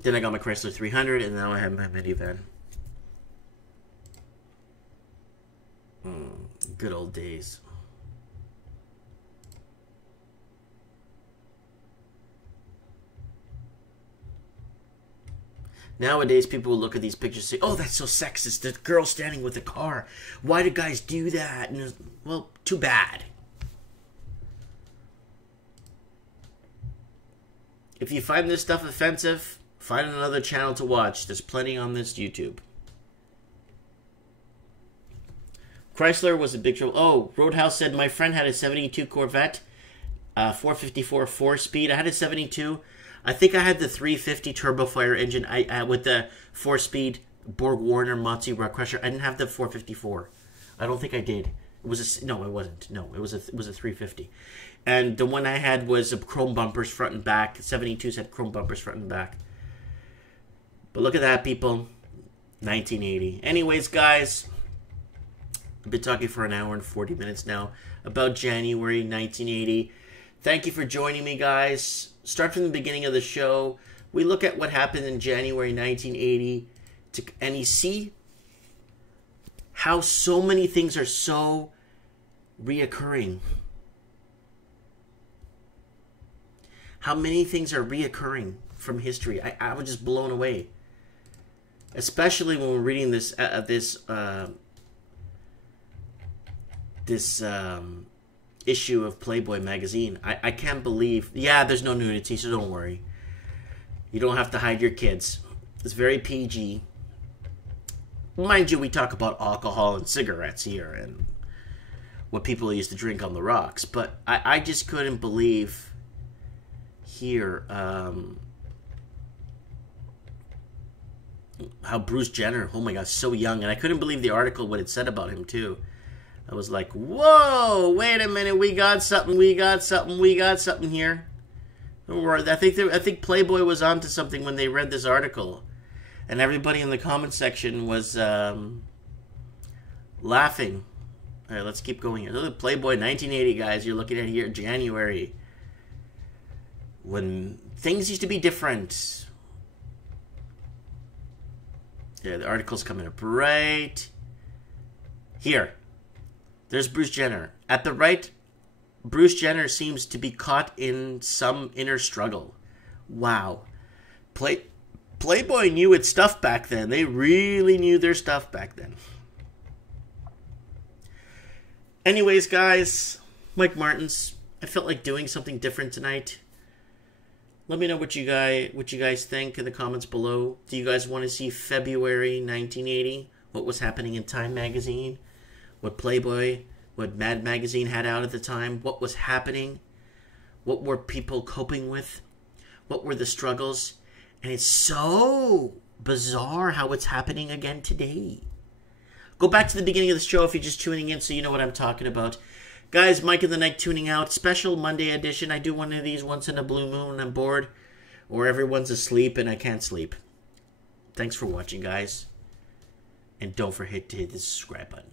Then I got my Chrysler 300, and now I have my minivan. Good old days. Nowadays, people will look at these pictures and say, oh, that's so sexist. The girl standing with a car. Why do guys do that? And well, too bad. If you find this stuff offensive, find another channel to watch. There's plenty on this YouTube. Chrysler was a big trouble. Oh, Roadhouse said, my friend had a 72 Corvette, 454 4-speed. I had a 72. I think I had the 350 turbofire engine with the 4-speed Borg Warner Matsu Rock Crusher. I didn't have the 454. I don't think I did. It was a, no, it wasn't. No, it was a 350. And the one I had was a chrome bumpers front and back. The 72s had chrome bumpers front and back. But look at that, people. 1980. Anyways, guys, I've been talking for an hour and 40 minutes now about January 1980. Thank you for joining me, guys. Start from the beginning of the show. We look at what happened in January 1980, and you see how so many things are so reoccurring. How many things are reoccurring from history. I was just blown away. Especially when we're reading this issue of Playboy magazine. I can't believe... Yeah, there's no nudity, so don't worry. You don't have to hide your kids. It's very PG. Mind you, we talk about alcohol and cigarettes here and what people used to drink on the rocks. But I just couldn't believe here how Bruce Jenner, oh my God, so young. And I couldn't believe the article, what it said about him, too. I was like, whoa, wait a minute, we got something here. I think Playboy was onto something when they read this article. And everybody in the comment section was laughing. All right, let's keep going here. Look at Playboy 1980, guys. You're looking at here, January. When things used to be different. Yeah, the article's coming up right here. There's Bruce Jenner. At the right, Bruce Jenner seems to be caught in some inner struggle. Wow. Playboy knew its stuff back then. They really knew their stuff back then. Anyways, guys, Mike Martins. I felt like doing something different tonight. Let me know what you guys think in the comments below. Do you guys want to see February 1980? What was happening in Time magazine? What Playboy, what Mad magazine had out at the time? What was happening? What were people coping with? What were the struggles? And it's so bizarre how it's happening again today. Go back to the beginning of the show if you're just tuning in so you know what I'm talking about. Guys, Mike in the Night tuning out. Special Monday edition. I do one of these once in a blue moon when I'm bored. Or everyone's asleep and I can't sleep. Thanks for watching, guys. And don't forget to hit the subscribe button.